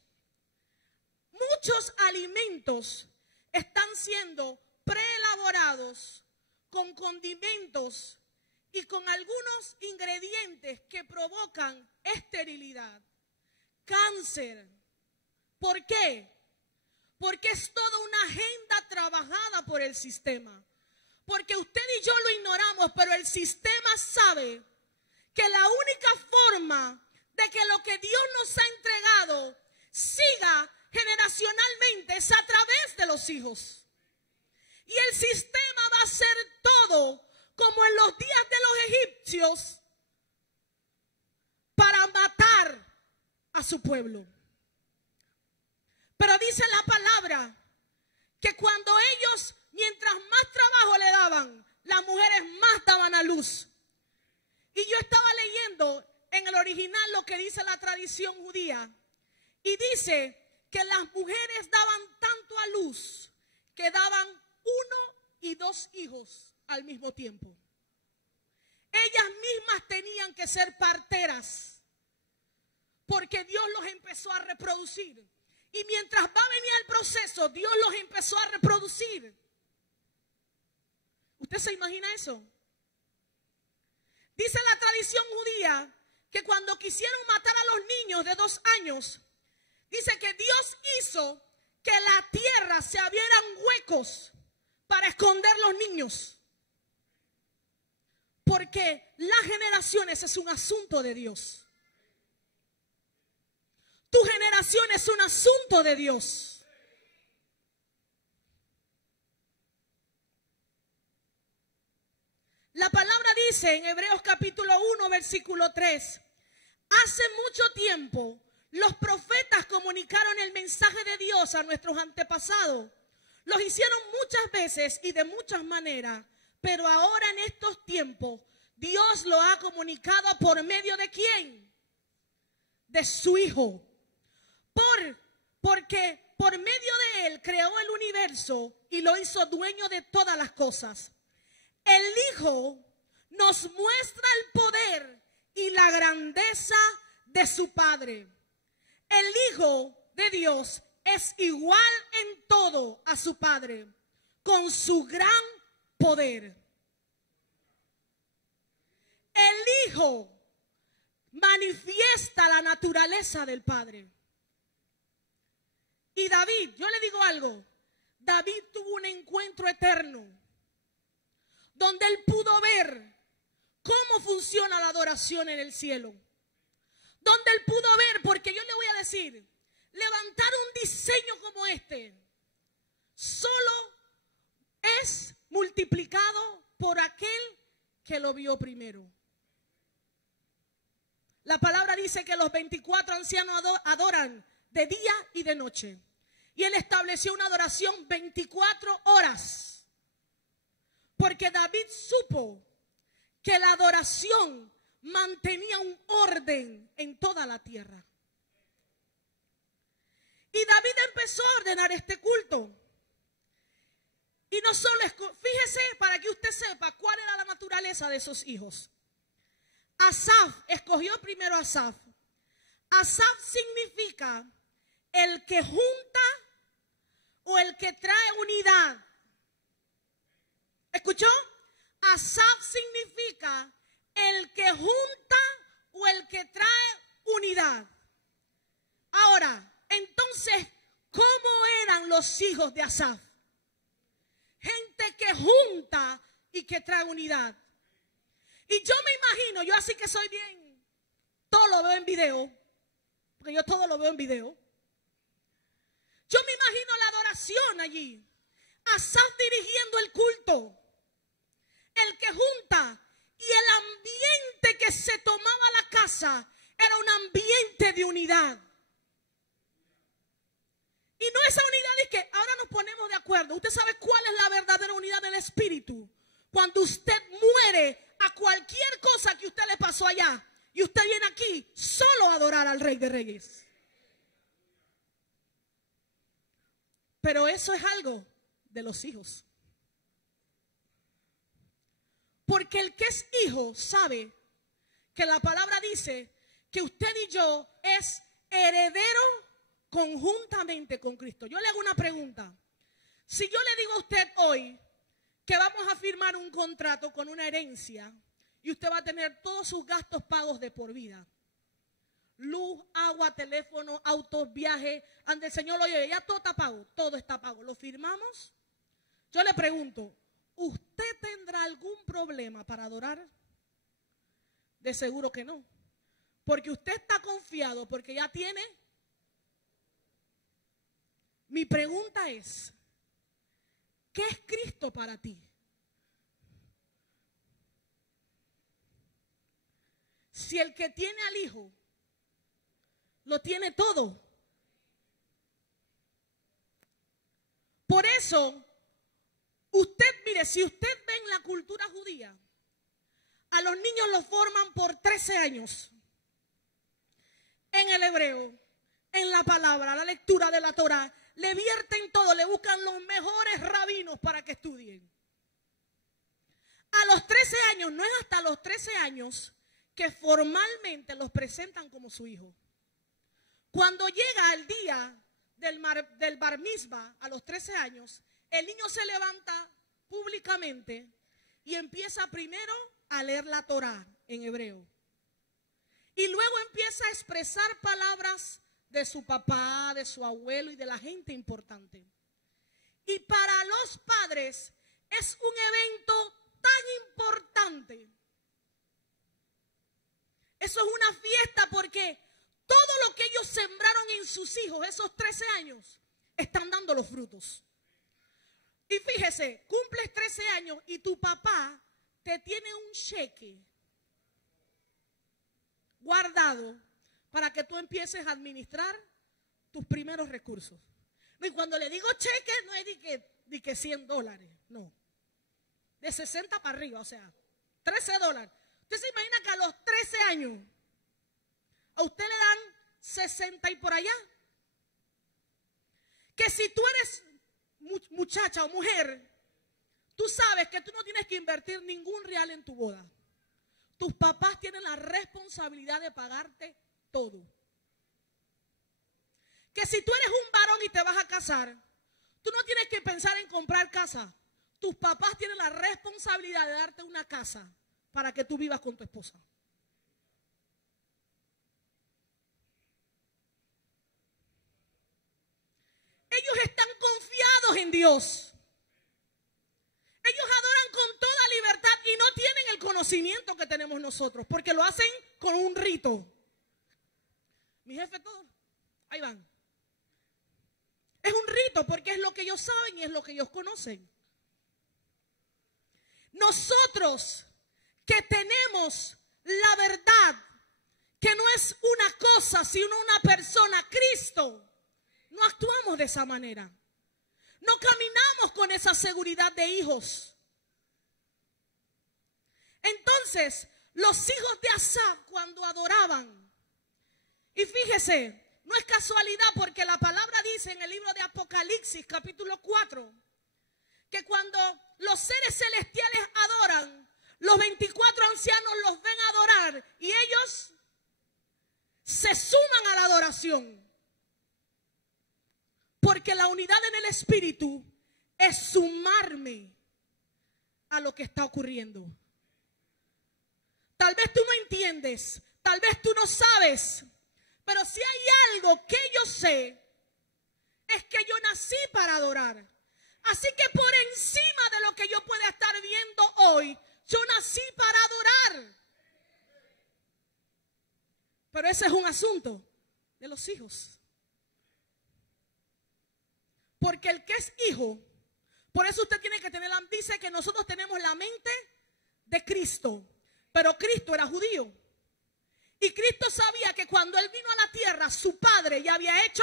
Muchos alimentos están siendo preelaborados con condimentos y con algunos ingredientes que provocan esterilidad, cáncer. ¿Por qué? Porque es toda una agenda trabajada por el sistema. Porque usted y yo lo ignoramos, pero el sistema sabe que la única forma de que lo que Dios nos ha entregado siga generacionalmente es a través de los hijos. Y el sistema va a hacer todo como en los días de los egipcios para matar a su pueblo. Pero dice la palabra que cuando ellos, mientras más trabajo le daban, las mujeres más daban a luz. Y yo estaba leyendo en el original lo que dice la tradición judía. Y dice que las mujeres daban tanto a luz que daban 1 y 2 hijos al mismo tiempo. Ellas mismas tenían que ser parteras porque Dios los empezó a reproducir. Y mientras va a venir el proceso, Dios los empezó a reproducir. ¿Usted se imagina eso? Dice la tradición judía que cuando quisieron matar a los niños de 2 años, dice que Dios hizo que la tierra se abrieran huecos para esconder los niños. Porque las generaciones es un asunto de Dios. Tu generación es un asunto de Dios. La palabra dice en Hebreos capítulo 1, versículo 3. Hace mucho tiempo los profetas comunicaron el mensaje de Dios a nuestros antepasados. Los hicieron muchas veces y de muchas maneras. Pero ahora en estos tiempos Dios lo ha comunicado por medio de ¿quién? De su Hijo. Porque por medio de Él creó el universo y lo hizo dueño de todas las cosas. El Hijo nos muestra el poder y la grandeza de su Padre. El Hijo de Dios es igual en todo a su Padre, con su gran poder. El Hijo manifiesta la naturaleza del Padre. Y David, yo le digo algo, David tuvo un encuentro eterno donde él pudo ver cómo funciona la adoración en el cielo. Donde él pudo ver, porque yo le voy a decir, levantar un diseño como este solo es multiplicado por aquel que lo vio primero. La palabra dice que los 24 ancianos adoran de día y de noche. Y él estableció una adoración 24 horas. Porque David supo que la adoración mantenía un orden en toda la tierra. Y David empezó a ordenar este culto. Y no solo, fíjese para que usted sepa cuál era la naturaleza de esos hijos. Asaf, escogió primero a Asaf. Asaf significa el que junta o el que trae unidad. ¿Escuchó? Asaf significa el que junta o el que trae unidad. Ahora, entonces, ¿cómo eran los hijos de Asaf? Gente que junta y que trae unidad. Y yo me imagino, yo así que soy bien, todo lo veo en video, porque yo todo lo veo en video. Yo me imagino la adoración allí, Asaf dirigiendo el culto, el que junta, y el ambiente que se tomaba la casa era un ambiente de unidad. Y no esa unidad es que ahora nos ponemos de acuerdo. Usted sabe cuál es la verdadera unidad del espíritu. Cuando usted muere a cualquier cosa que usted le pasó allá y usted viene aquí solo a adorar al Rey de Reyes. Pero eso es algo de los hijos. Porque el que es hijo sabe que la palabra dice que usted y yo es heredero conjuntamente con Cristo. Yo le hago una pregunta. Si yo le digo a usted hoy que vamos a firmar un contrato con una herencia y usted va a tener todos sus gastos pagos de por vida. Luz, agua, teléfono, autos, viaje. Ante el Señor, oye, ya todo está pago, todo está pago. ¿Lo firmamos? Yo le pregunto, ¿usted tendrá algún problema para adorar? De seguro que no. Porque usted está confiado, porque ya tiene. Mi pregunta es, ¿qué es Cristo para ti? Si el que tiene al Hijo lo tiene todo. Por eso, usted, mire, si usted ve en la cultura judía, a los niños los forman por 13 años. En el hebreo, en la palabra, la lectura de la Torá, le vierten todo, le buscan los mejores rabinos para que estudien. A los 13 años, no es hasta los 13 años que formalmente los presentan como su hijo. Cuando llega el día del bar mitzvah, a los 13 años, el niño se levanta públicamente y empieza primero a leer la Torá en hebreo. Y luego empieza a expresar palabras de su papá, de su abuelo y de la gente importante. Y para los padres es un evento tan importante. Eso es una fiesta porque todo lo que ellos sembraron en sus hijos, esos 13 años, están dando los frutos. Y fíjese, cumples 13 años y tu papá te tiene un cheque guardado para que tú empieces a administrar tus primeros recursos. Y cuando le digo cheque, no es de que $100, no. De 60 para arriba, o sea, $13. Usted se imagina que a los 13 años a usted le dan 60 y por allá. Que si tú eres muchacha o mujer, tú sabes que tú no tienes que invertir ningún real en tu boda. Tus papás tienen la responsabilidad de pagarte todo. Que si tú eres un varón y te vas a casar, tú no tienes que pensar en comprar casa. Tus papás tienen la responsabilidad de darte una casa para que tú vivas con tu esposa. Ellos están confiados en Dios. Ellos adoran con toda libertad y no tienen el conocimiento que tenemos nosotros, porque lo hacen con un rito. Mi jefe, todo, ahí van. Es un rito porque es lo que ellos saben y es lo que ellos conocen. Nosotros que tenemos la verdad, que no es una cosa, sino una persona, Cristo, no actuamos de esa manera. No caminamos con esa seguridad de hijos. Entonces, los hijos de Asaf cuando adoraban, y fíjese, no es casualidad porque la palabra dice en el libro de Apocalipsis, capítulo 4, que cuando los seres celestiales adoran, los 24 ancianos los ven adorar y ellos se suman a la adoración. Porque la unidad en el espíritu es sumarme a lo que está ocurriendo. Tal vez tú no entiendes, tal vez tú no sabes, pero si hay algo que yo sé, es que yo nací para adorar. Así que por encima de lo que yo pueda estar viendo hoy, yo nací para adorar. Pero ese es un asunto de los hijos. Porque el que es hijo, por eso usted tiene que tener, dice que nosotros tenemos la mente de Cristo, pero Cristo era judío. Y Cristo sabía que cuando Él vino a la tierra, su Padre ya había hecho.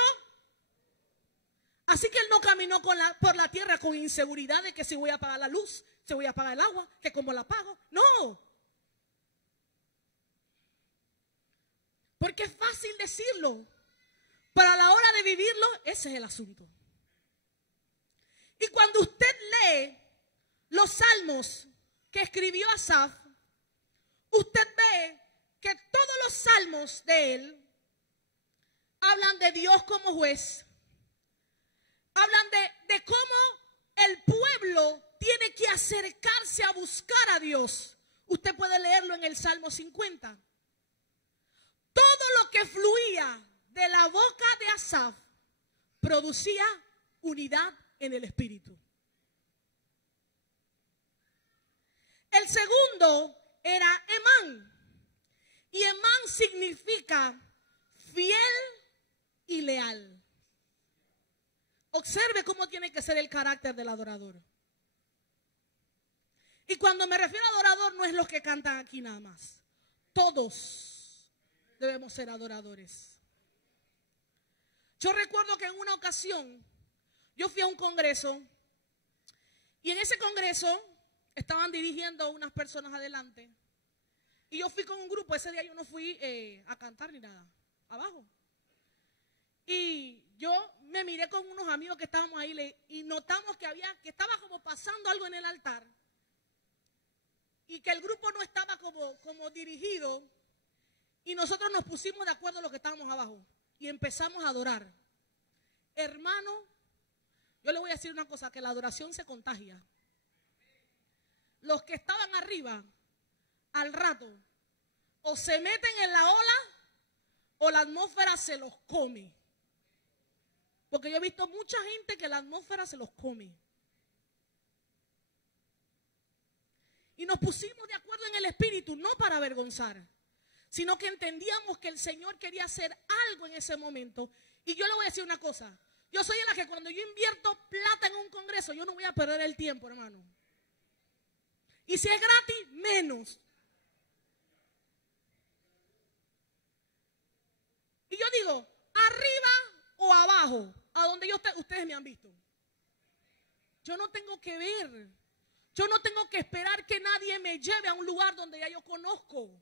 Así que Él no caminó por la tierra con inseguridad de que si voy a apagar la luz, si voy a apagar el agua, que como la apago. No. Porque es fácil decirlo, pero a la hora de vivirlo, ese es el asunto. Y cuando usted lee los salmos que escribió Asaf, usted ve que todos los salmos de él hablan de Dios como juez. Hablan de cómo el pueblo tiene que acercarse a buscar a Dios. Usted puede leerlo en el Salmo 50. Todo lo que fluía de la boca de Asaf producía unidad en el espíritu. El segundo era Emán. Y Emán significa fiel y leal. Observe cómo tiene que ser el carácter del adorador. Y cuando me refiero a adorador, no es los que cantan aquí nada más. Todos debemos ser adoradores. Yo recuerdo que en una ocasión yo fui a un congreso y en ese congreso estaban dirigiendo unas personas adelante y yo fui con un grupo. Ese día yo no fui a cantar ni nada, abajo. Y yo me miré con unos amigos que estábamos ahí y notamos que estaba como pasando algo en el altar y que el grupo no estaba como dirigido, y nosotros nos pusimos de acuerdo en lo que estábamos abajo y empezamos a adorar. Hermano, yo le voy a decir una cosa, que la adoración se contagia. Los que estaban arriba, al rato, o se meten en la ola o la atmósfera se los come. Porque yo he visto mucha gente que la atmósfera se los come. Y nos pusimos de acuerdo en el espíritu, no para avergonzar, sino que entendíamos que el Señor quería hacer algo en ese momento. Y yo le voy a decir una cosa. Yo soy de la que cuando yo invierto plata en un congreso, yo no voy a perder el tiempo, hermano. Y si es gratis, menos. Y yo digo, arriba o abajo, a donde ustedes me han visto. Yo no tengo que ver. Yo no tengo que esperar que nadie me lleve a un lugar donde ya yo conozco.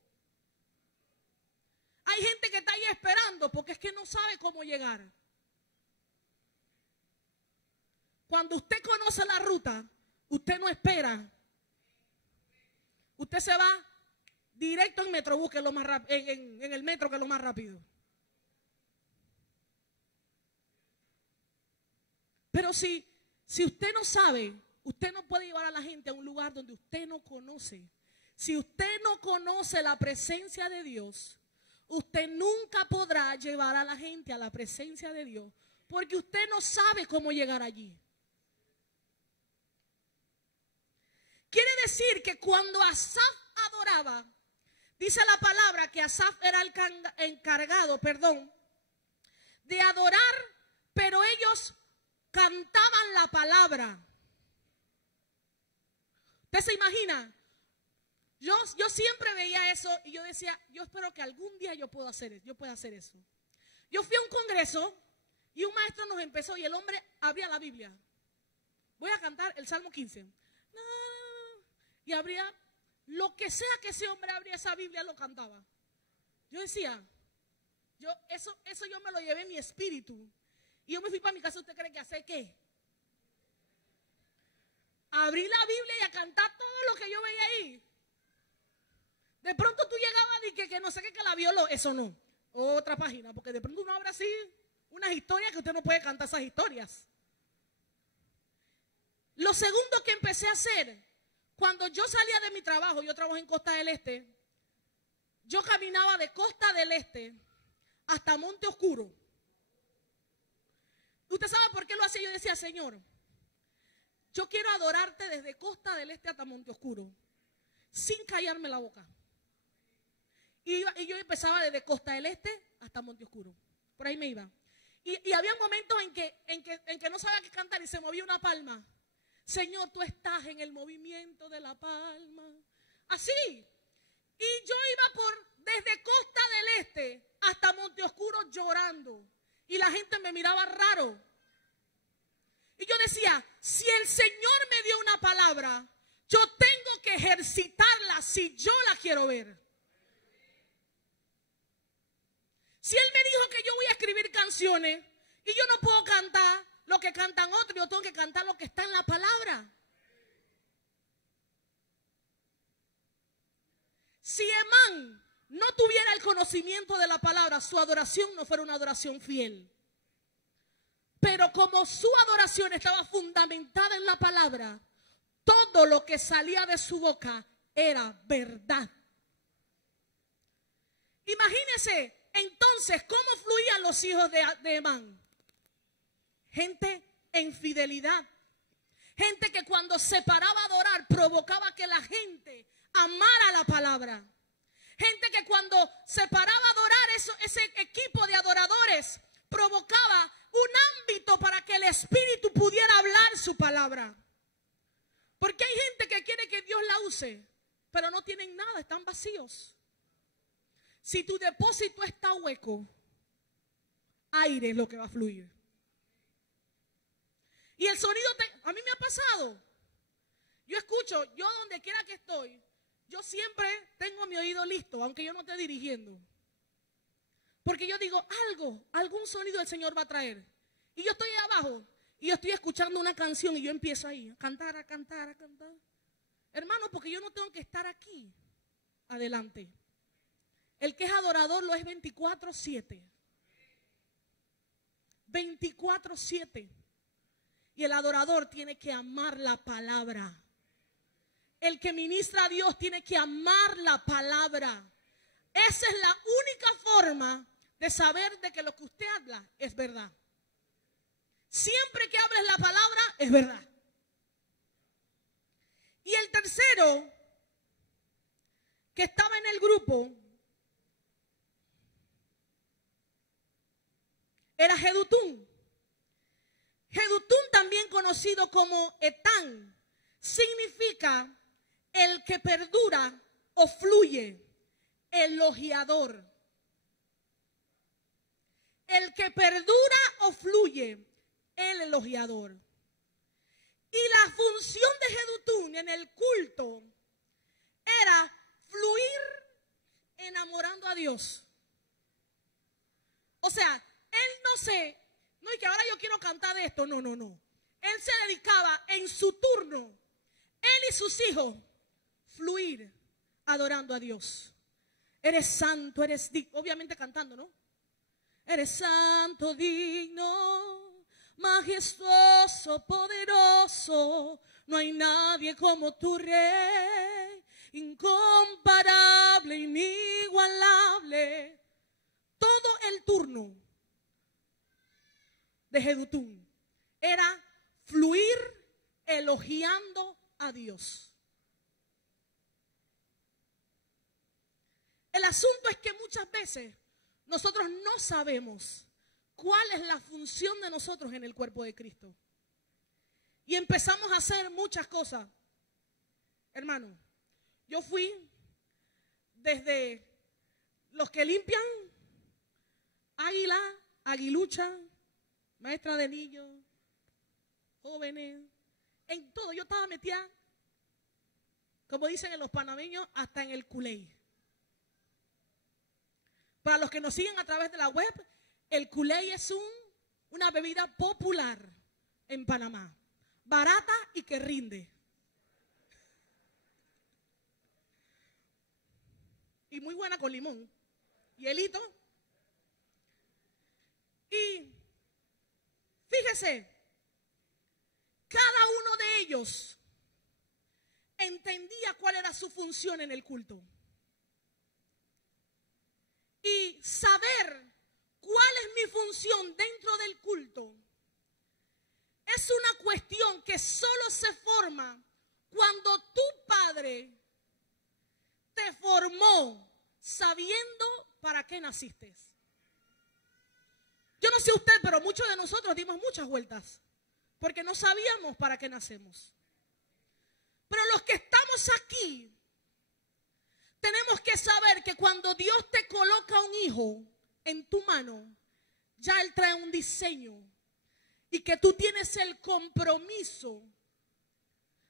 Hay gente que está ahí esperando porque es que no sabe cómo llegar. Cuando usted conoce la ruta, usted no espera. Usted se va directo en Metrobús, que es lo más en el metro, que es lo más rápido. Pero si usted no sabe, usted no puede llevar a la gente a un lugar donde usted no conoce. Si usted no conoce la presencia de Dios, usted nunca podrá llevar a la gente a la presencia de Dios, porque usted no sabe cómo llegar allí. Quiere decir que cuando Asaf adoraba, dice la palabra que Asaf era el encargado, de adorar, pero ellos cantaban la palabra. ¿Usted se imagina? Yo siempre veía eso y yo decía, yo espero que algún día yo pueda hacer eso. Yo fui a un congreso y un maestro nos empezó y el hombre abría la Biblia. Voy a cantar el Salmo 15. Y abría lo que sea que ese hombre abría esa Biblia, lo cantaba. Yo decía, eso yo me lo llevé en mi espíritu. Y yo me fui para mi casa. ¿Usted cree que hace qué? Abrí la Biblia y a cantar todo lo que yo veía ahí. De pronto tú llegabas y que no sé qué, que la violó. Eso no. Otra página, porque de pronto uno abre así unas historias que usted no puede cantar esas historias. Lo segundo que empecé a hacer, cuando yo salía de mi trabajo, yo trabajo en Costa del Este, yo caminaba de Costa del Este hasta Monte Oscuro. ¿Usted sabe por qué lo hacía? Yo decía, Señor, yo quiero adorarte desde Costa del Este hasta Monte Oscuro, sin callarme la boca. Y yo empezaba desde Costa del Este hasta Monte Oscuro. Por ahí me iba. Y había momentos en que no sabía qué cantar y se movía una palma. Señor, tú estás en el movimiento de la palma. Así. Y yo iba desde Costa del Este hasta Monte Oscuro llorando. Y la gente me miraba raro. Y yo decía, si el Señor me dio una palabra, yo tengo que ejercitarla si yo la quiero ver. Si Él me dijo que yo voy a escribir canciones y yo no puedo cantar lo que cantan otros, yo tengo que cantar lo que está en la palabra. Si Emán no tuviera el conocimiento de la palabra, su adoración no fuera una adoración fiel. Pero como su adoración estaba fundamentada en la palabra, todo lo que salía de su boca era verdad. Imagínense entonces cómo fluían los hijos de Emán. Gente en fidelidad. Gente que cuando se paraba a adorar provocaba que la gente amara la palabra. Gente que cuando se paraba a adorar, ese equipo de adoradores provocaba un ámbito para que el Espíritu pudiera hablar su palabra. Porque hay gente que quiere que Dios la use, pero no tienen nada, están vacíos. Si tu depósito está hueco, aire es lo que va a fluir. Y el sonido, a mí me ha pasado. Yo escucho, yo donde quiera que estoy, yo siempre tengo mi oído listo, aunque yo no esté dirigiendo. Porque yo digo, algún sonido el Señor va a traer. Y yo estoy ahí abajo, y yo estoy escuchando una canción, y yo empiezo ahí, a cantar, a cantar, a cantar. Hermano, porque yo no tengo que estar aquí, adelante. El que es adorador lo es 24/7. 24/7. Y el adorador tiene que amar la palabra. El que ministra a Dios tiene que amar la palabra. Esa es la única forma de saber de que lo que usted habla es verdad. Siempre que hables la palabra es verdad. Y el tercero que estaba en el grupo era Jedutún. Jedutún, también conocido como Etán, significa el que perdura o fluye, elogiador. El que perdura o fluye, el elogiador. Y la función de Jedutún en el culto era fluir enamorando a Dios. O sea, él no es que ahora yo quiero cantar de esto, no. Él se dedicaba en su turno, él y sus hijos, fluir adorando a Dios. Eres santo, eres digno, obviamente cantando, ¿no? Eres santo, digno, majestuoso, poderoso, no hay nadie como tu Rey, incomparable, inigualable. Todo el turno de Jedutún era fluir elogiando a Dios. El asunto es que muchas veces nosotros no sabemos cuál es la función de nosotros en el cuerpo de Cristo. Y empezamos a hacer muchas cosas. Hermano, yo fui desde los que limpian, águila, aguilucha, maestra de niños, jóvenes, en todo. Yo estaba metida como dicen en los panameños, hasta en el culé. Para los que nos siguen a través de la web, el culé es una bebida popular en Panamá, barata y que rinde. Y muy buena con limón, hielito. Y fíjese, cada uno de ellos entendía cuál era su función en el culto. Y saber cuál es mi función dentro del culto es una cuestión que solo se forma cuando tu padre te formó sabiendo para qué naciste. Yo no sé usted, pero muchos de nosotros dimos muchas vueltas porque no sabíamos para qué nacemos. Pero los que estamos aquí tenemos que saber que cuando Dios te coloca un hijo en tu mano, ya Él trae un diseño y que tú tienes el compromiso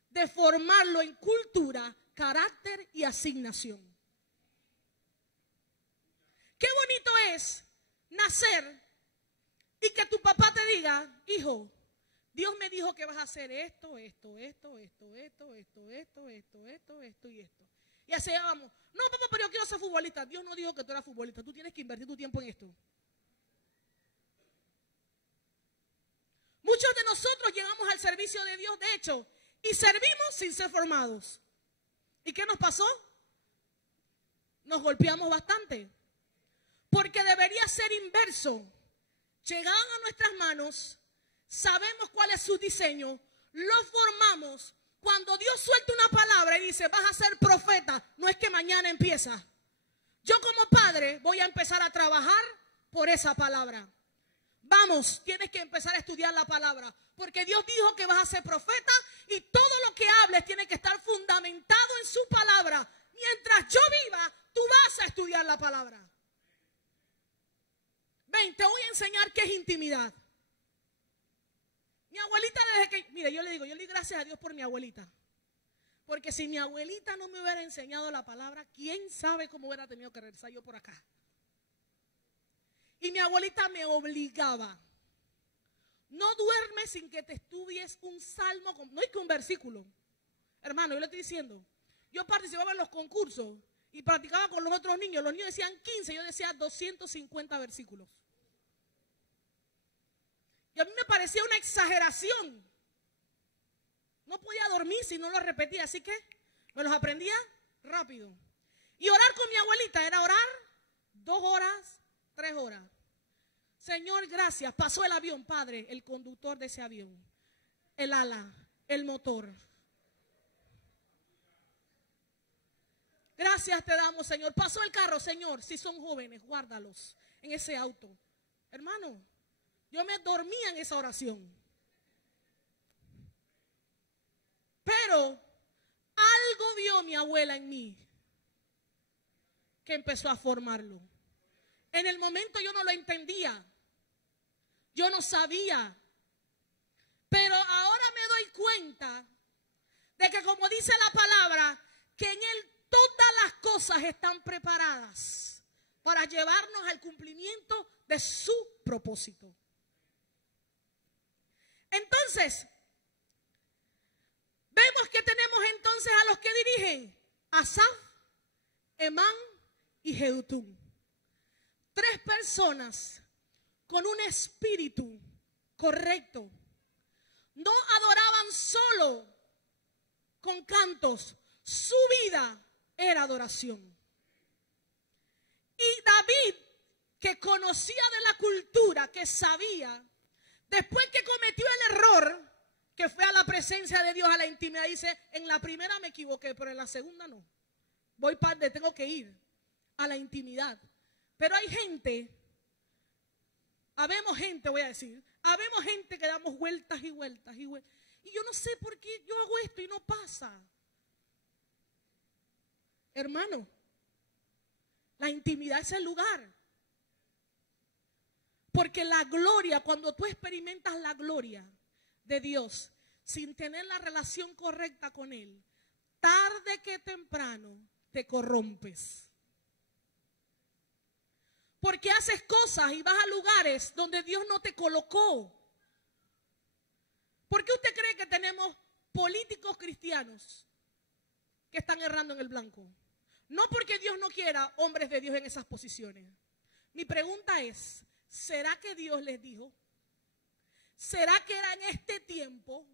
de formarlo en cultura, carácter y asignación. Qué bonito es nacer y que tu papá te diga, hijo, Dios me dijo que vas a hacer esto y esto. Y así vamos. No, papá, pero yo quiero ser futbolista. Dios no dijo que tú eras futbolista. Tú tienes que invertir tu tiempo en esto. Muchos de nosotros llegamos al servicio de Dios, de hecho, y servimos sin ser formados. ¿Y qué nos pasó? Nos golpeamos bastante. Porque debería ser inverso. Llegaban a nuestras manos, sabemos cuál es su diseño, lo formamos. Cuando Dios suelta una palabra y dice, vas a ser profeta, no es que mañana empieza. Yo como padre voy a empezar a trabajar por esa palabra. Vamos, tienes que empezar a estudiar la palabra, porque Dios dijo que vas a ser profeta y todo lo que hables tiene que estar fundamentado en su palabra. Mientras yo viva, tú vas a estudiar la palabra. Ven, te voy a enseñar qué es intimidad. Mi abuelita desde que, mire, yo le doy gracias a Dios por mi abuelita. Porque si mi abuelita no me hubiera enseñado la palabra, quién sabe cómo hubiera tenido que regresar yo por acá. Y mi abuelita me obligaba. No duermes sin que te estudies un salmo, no hay que un versículo. Hermano, yo le estoy diciendo, yo participaba en los concursos y practicaba con los otros niños. Los niños decían 15, yo decía 250 versículos. Y a mí me parecía una exageración. No podía dormir si no lo repetía, así que me los aprendía rápido. Y orar con mi abuelita era orar 2 horas, 3 horas. Señor, gracias. Pasó el avión, Padre, el conductor de ese avión, el ala, el motor. Gracias te damos, Señor. Pasó el carro, Señor. Si son jóvenes, guárdalos en ese auto. Hermano, yo me dormía en esa oración. Pero algo vio mi abuela en mí que empezó a formarlo. En el momento yo no lo entendía. Yo no sabía. Pero ahora me doy cuenta de que, como dice la palabra, que en Él todas las cosas están preparadas para llevarnos al cumplimiento de su propósito. Entonces, vemos que tenemos entonces a los que dirigen: Asaf, Emán y Jedutún. 3 personas con un espíritu correcto. No adoraban solo con cantos, su vida era adoración. Y David, que conocía de la cultura, que sabía, después que cometió el error, que fue a la presencia de Dios, a la intimidad, dice, en la primera me equivoqué, pero en la segunda no. Voy para tengo que ir a la intimidad. Pero hay gente, habemos gente que damos vueltas y vueltas y vueltas. Y yo no sé por qué yo hago esto y no pasa. Hermano, la intimidad es el lugar. Porque la gloria, cuando tú experimentas la gloria de Dios sin tener la relación correcta con Él, tarde que temprano te corrompes. Porque haces cosas y vas a lugares donde Dios no te colocó. ¿Por qué usted cree que tenemos políticos cristianos que están errando en el blanco? No porque Dios no quiera hombres de Dios en esas posiciones. Mi pregunta es, ¿será que Dios les dijo? ¿Será que era en este tiempo?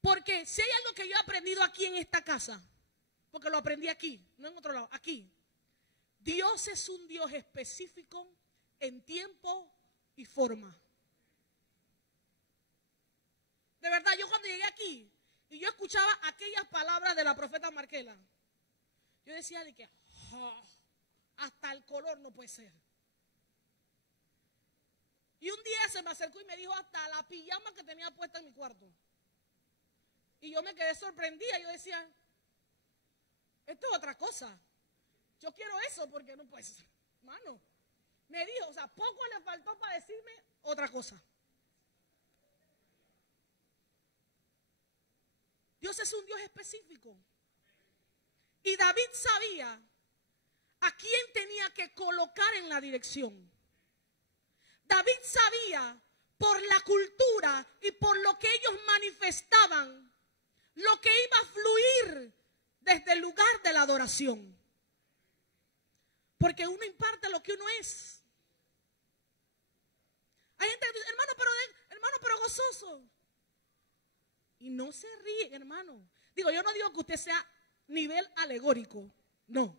Porque si hay algo que yo he aprendido aquí en esta casa, porque lo aprendí aquí, no en otro lado, aquí. Dios es un Dios específico en tiempo y forma. De verdad, yo cuando llegué aquí y yo escuchaba aquellas palabras de la profeta Marquela, yo decía de que hasta el color no puede ser. Y un día se me acercó y me dijo hasta la pijama que tenía puesta en mi cuarto. Y yo me quedé sorprendida. Yo decía, esto es otra cosa. Yo quiero eso porque no, pues, mano. Me dijo, o sea, poco le faltó para decirme otra cosa. Dios es un Dios específico. Y David sabía a quién tenía que colocar en la dirección. David sabía por la cultura y por lo que ellos manifestaban, lo que iba a fluir desde el lugar de la adoración. Porque uno imparte lo que uno es. Hay gente que dice, hermano, pero gozoso. Y no se ríen, hermano. Digo, yo no digo que usted sea nivel alegórico, no.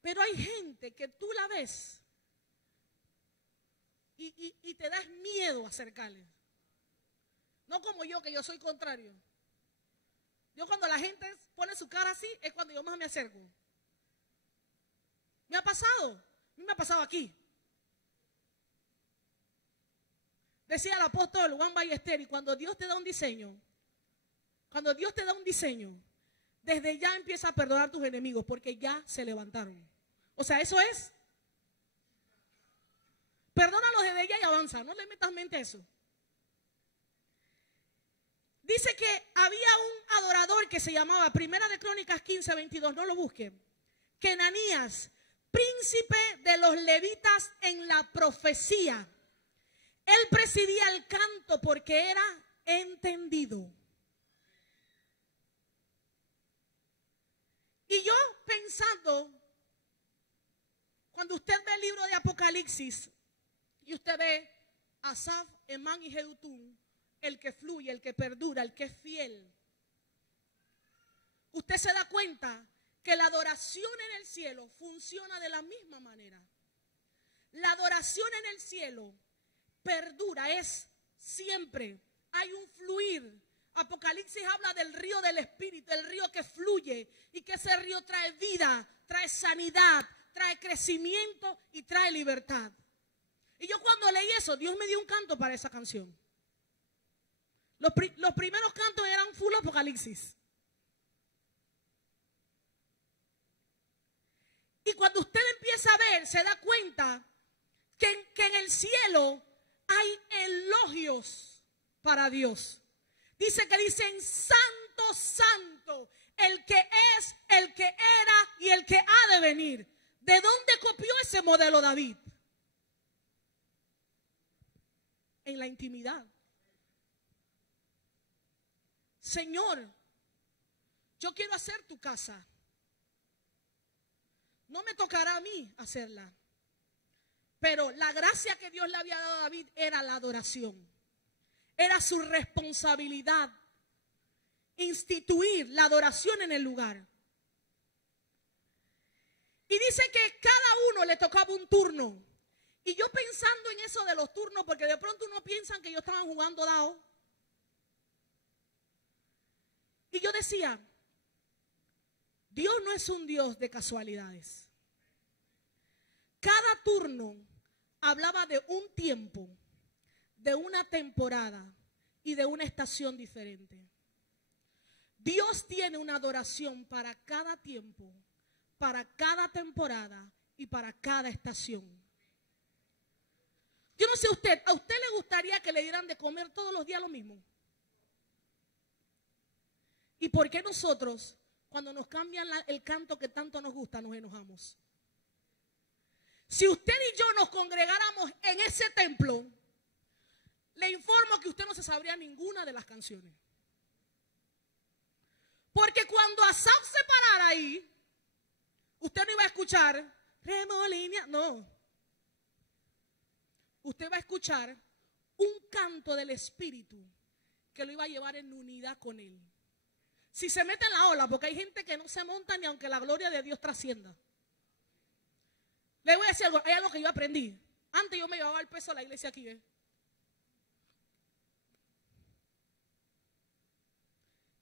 Pero hay gente que tú la ves y te das miedo acercarle. No como yo, que yo soy contrario. Yo cuando la gente pone su cara así, es cuando yo más me acerco. Me ha pasado, a mí me ha pasado aquí. Decía el apóstol Juan Ballester, y cuando Dios te da un diseño, desde ya empieza a perdonar tus enemigos, porque ya se levantaron. O sea, eso es. Perdónalos desde ya y avanza, no le metas mente a eso. Dice que había un adorador que se llamaba, Primera de Crónicas 15, 22, no lo busquen, Kenanías, príncipe de los levitas en la profecía. Él presidía el canto porque era entendido. Y yo pensando, cuando usted ve el libro de Apocalipsis y usted ve a Asaf, Emán y Jedutún, el que fluye, el que perdura, el que es fiel, usted se da cuenta que la adoración en el cielo funciona de la misma manera. La adoración en el cielo perdura, es siempre, hay un fluir. Apocalipsis habla del río del Espíritu, el río que fluye y que ese río trae vida, trae sanidad, trae crecimiento y trae libertad. Y yo cuando leí eso, Dios me dio un canto para esa canción. Los primeros cantos eran full Apocalipsis. Y cuando usted empieza a ver, se da cuenta que en el cielo hay elogios para Dios. Dice que dicen santo, santo, el que es, el que era y el que ha de venir. ¿De dónde copió ese modelo David? En la intimidad. Señor, yo quiero hacer tu casa. No me tocará a mí hacerla. Pero la gracia que Dios le había dado a David era la adoración. Era su responsabilidad instituir la adoración en el lugar. Y dice que cada uno le tocaba un turno. Y yo pensando en eso de los turnos, porque de pronto uno piensa que ellos estaban jugando dado. Y yo decía, Dios no es un Dios de casualidades. Cada turno hablaba de un tiempo, de una temporada y de una estación diferente. Dios tiene una adoración para cada tiempo, para cada temporada y para cada estación. Yo no sé ¿a usted le gustaría que le dieran de comer todos los días lo mismo? ¿Y por qué nosotros, cuando nos cambian el canto que tanto nos gusta, nos enojamos? Si usted y yo nos congregáramos en ese templo, le informo que usted no se sabría ninguna de las canciones. Porque cuando Asaf se parara ahí, usted no iba a escuchar remolinia, no. Usted va a escuchar un canto del Espíritu que lo iba a llevar en unidad con él. Si se mete en la ola, porque hay gente que no se monta ni aunque la gloria de Dios trascienda. Le voy a decir algo, hay algo que yo aprendí. Antes yo me llevaba el peso a la iglesia aquí,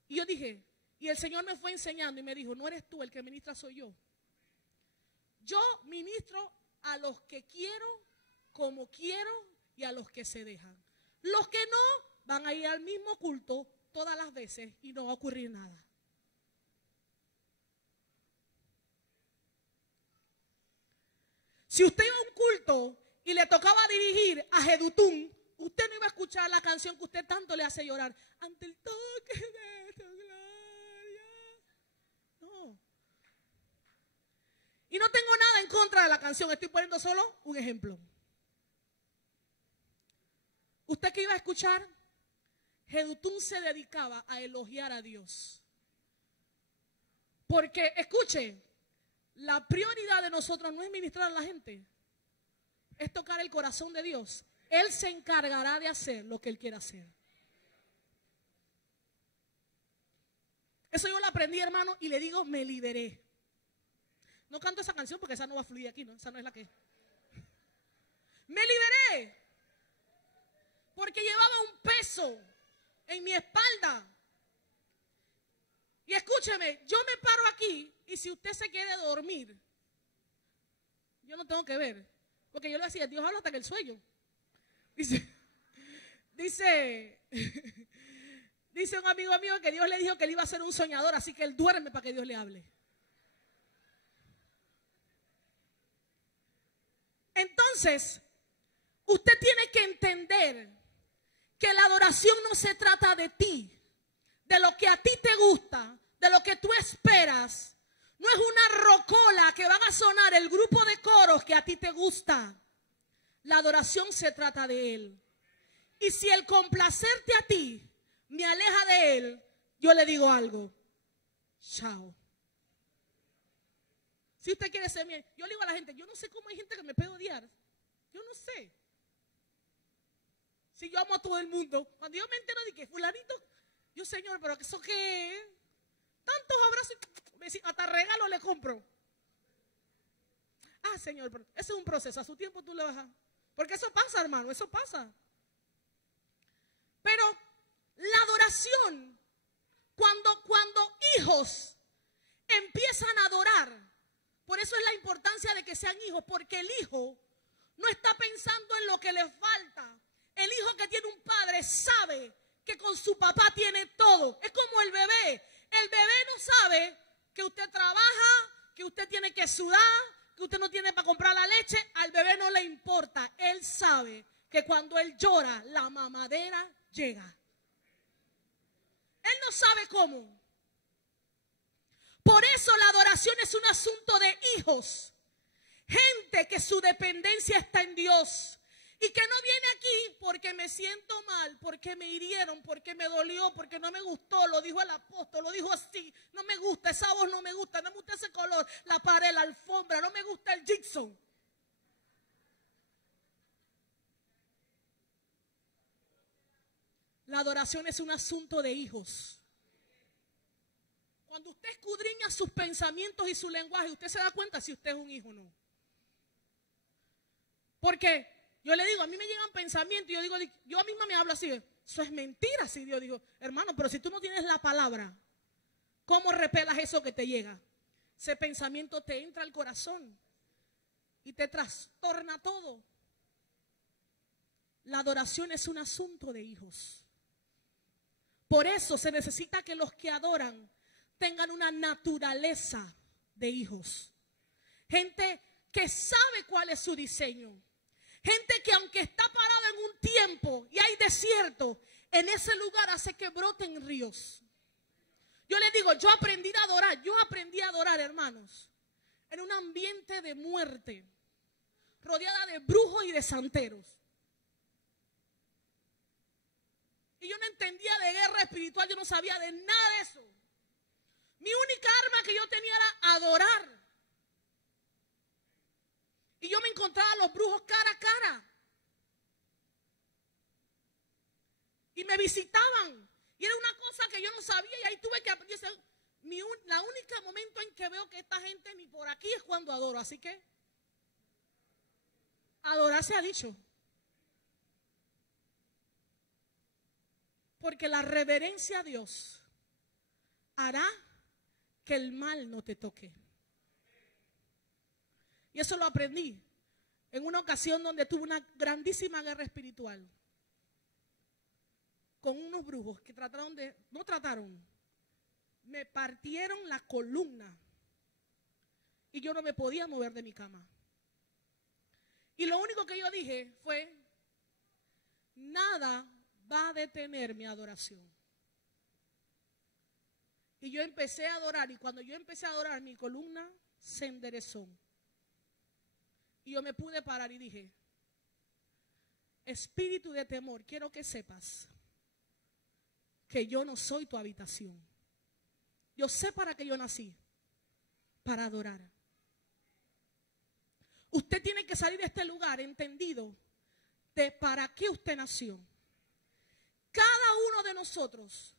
Y yo dije, y el Señor me fue enseñando y me dijo, no eres tú el que ministra, soy yo. Yo ministro a los que quiero, como quiero y a los que se dejan. Los que no van a ir al mismo culto todas las veces y no va a ocurrir nada. Si usted iba a un culto y le tocaba dirigir a Jedutún, usted no iba a escuchar la canción que usted tanto le hace llorar. Ante el toque de tu gloria. No. Y no tengo nada en contra de la canción, estoy poniendo solo un ejemplo. ¿Usted qué iba a escuchar? Jedutún se dedicaba a elogiar a Dios. Porque, escuche, la prioridad de nosotros no es ministrar a la gente, es tocar el corazón de Dios. Él se encargará de hacer lo que Él quiera hacer. Eso yo lo aprendí, hermano, y le digo, me liberé. No canto esa canción porque esa no va a fluir aquí, ¿no? Esa no es la que es. Me liberé. Porque llevaba un peso en mi espalda. Y escúcheme, yo me paro aquí y si usted se quiere dormir, yo no tengo que ver. Porque yo le decía, Dios habla hasta en el sueño. Dice un amigo mío que Dios le dijo que él iba a ser un soñador, así que él duerme para que Dios le hable. Entonces, usted tiene que entender que la adoración no se trata de ti, de lo que a ti te gusta, de lo que tú esperas. No es una rocola que van a sonar el grupo de coros que a ti te gusta. La adoración se trata de Él. Y si el complacerte a ti me aleja de Él, yo le digo algo. Chao. Si usted quiere ser mío, yo le digo a la gente, yo no sé cómo hay gente que me puede odiar. Yo no sé. Si yo amo a todo el mundo, cuando yo me entero de que fulanito, yo, Señor, pero ¿eso qué es? Tantos abrazos, hasta regalo le compro. Ah, Señor, pero ese es un proceso, a su tiempo tú le vas a... Porque eso pasa, hermano, eso pasa. Pero la adoración, cuando hijos empiezan a adorar, por eso es la importancia de que sean hijos, porque el hijo no está pensando en lo que le falta. El hijo que tiene un padre sabe que con su papá tiene todo. Es como el bebé. El bebé no sabe que usted trabaja, que usted tiene que sudar, que usted no tiene para comprar la leche. Al bebé no le importa. Él sabe que cuando él llora, la mamadera llega. Él no sabe cómo. Por eso la adoración es un asunto de hijos. Gente que su dependencia está en Dios. Y que no viene aquí porque me siento mal, porque me hirieron, porque me dolió, porque no me gustó, lo dijo el apóstol, lo dijo así, no me gusta, esa voz no me gusta, no me gusta ese color, la pared, la alfombra, no me gusta el Gibson. La adoración es un asunto de hijos. Cuando usted escudriña sus pensamientos y su lenguaje, usted se da cuenta si usted es un hijo o no. Porque yo le digo, a mí me llegan pensamientos y yo digo, yo misma me hablo así, eso es mentira. Si Dios digo, hermano, pero si tú no tienes la palabra, ¿cómo repelas eso que te llega? Ese pensamiento te entra al corazón y te trastorna todo. La adoración es un asunto de hijos. Por eso se necesita que los que adoran tengan una naturaleza de hijos. Gente que sabe cuál es su diseño. Gente que aunque está parada en un tiempo y hay desierto, en ese lugar hace que broten ríos. Yo les digo, yo aprendí a adorar, hermanos, en un ambiente de muerte, rodeada de brujos y de santeros. Y yo no entendía de guerra espiritual, yo no sabía de nada de eso. Mi única arma que yo tenía era adorar. Y yo me encontraba a los brujos cara a cara. Y me visitaban. Y era una cosa que yo no sabía y ahí tuve que aprender. La única momento en que veo que esta gente ni por aquí es cuando adoro. Así que adorar se ha dicho. Porque la reverencia a Dios hará que el mal no te toque. Y eso lo aprendí en una ocasión donde tuve una grandísima guerra espiritual con unos brujos que me partieron la columna y yo no me podía mover de mi cama. Y lo único que yo dije fue, nada va a detener mi adoración. Y yo empecé a adorar, y cuando yo empecé a adorar, mi columna se enderezó. Y yo me pude parar y dije, espíritu de temor, quiero que sepas que yo no soy tu habitación. Yo sé para qué yo nací, para adorar. Usted tiene que salir de este lugar entendido de para qué usted nació. Cada uno de nosotros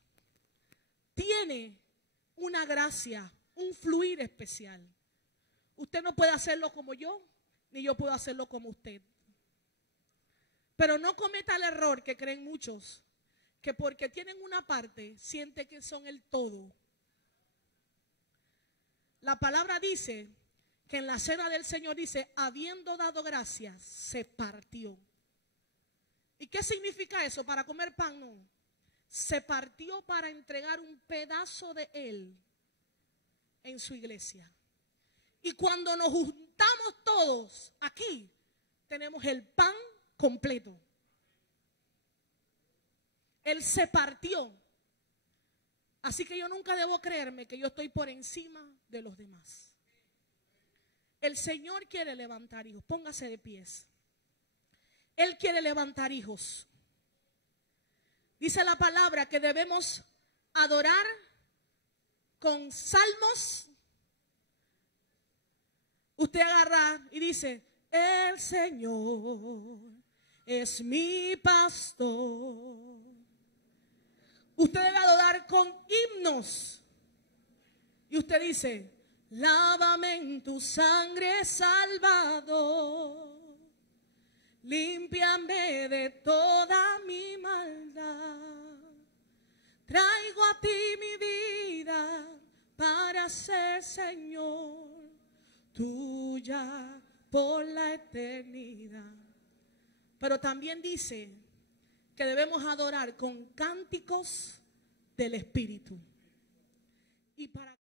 tiene una gracia, un fluir especial. Usted no puede hacerlo como yo, ni yo puedo hacerlo como usted. Pero no cometa el error que creen muchos, que porque tienen una parte, siente que son el todo. La palabra dice que en la cena del Señor dice, habiendo dado gracias, se partió. ¿Y qué significa eso? Para comer pan, no. Se partió para entregar un pedazo de Él en su iglesia. Y cuando nos juntamos todos aquí, tenemos el pan completo. Él se partió. Así que yo nunca debo creerme que yo estoy por encima de los demás. El Señor quiere levantar hijos. Póngase de pies. Él quiere levantar hijos. Dice la palabra que debemos adorar con salmos. Usted agarra y dice, el Señor es mi pastor. Usted debe adorar con himnos. Y usted dice, lávame en tu sangre, Salvador. Límpiame de toda mi maldad. Traigo a ti mi vida para ser, Señor, tuya por la eternidad. Pero también dice que debemos adorar con cánticos del Espíritu. Y para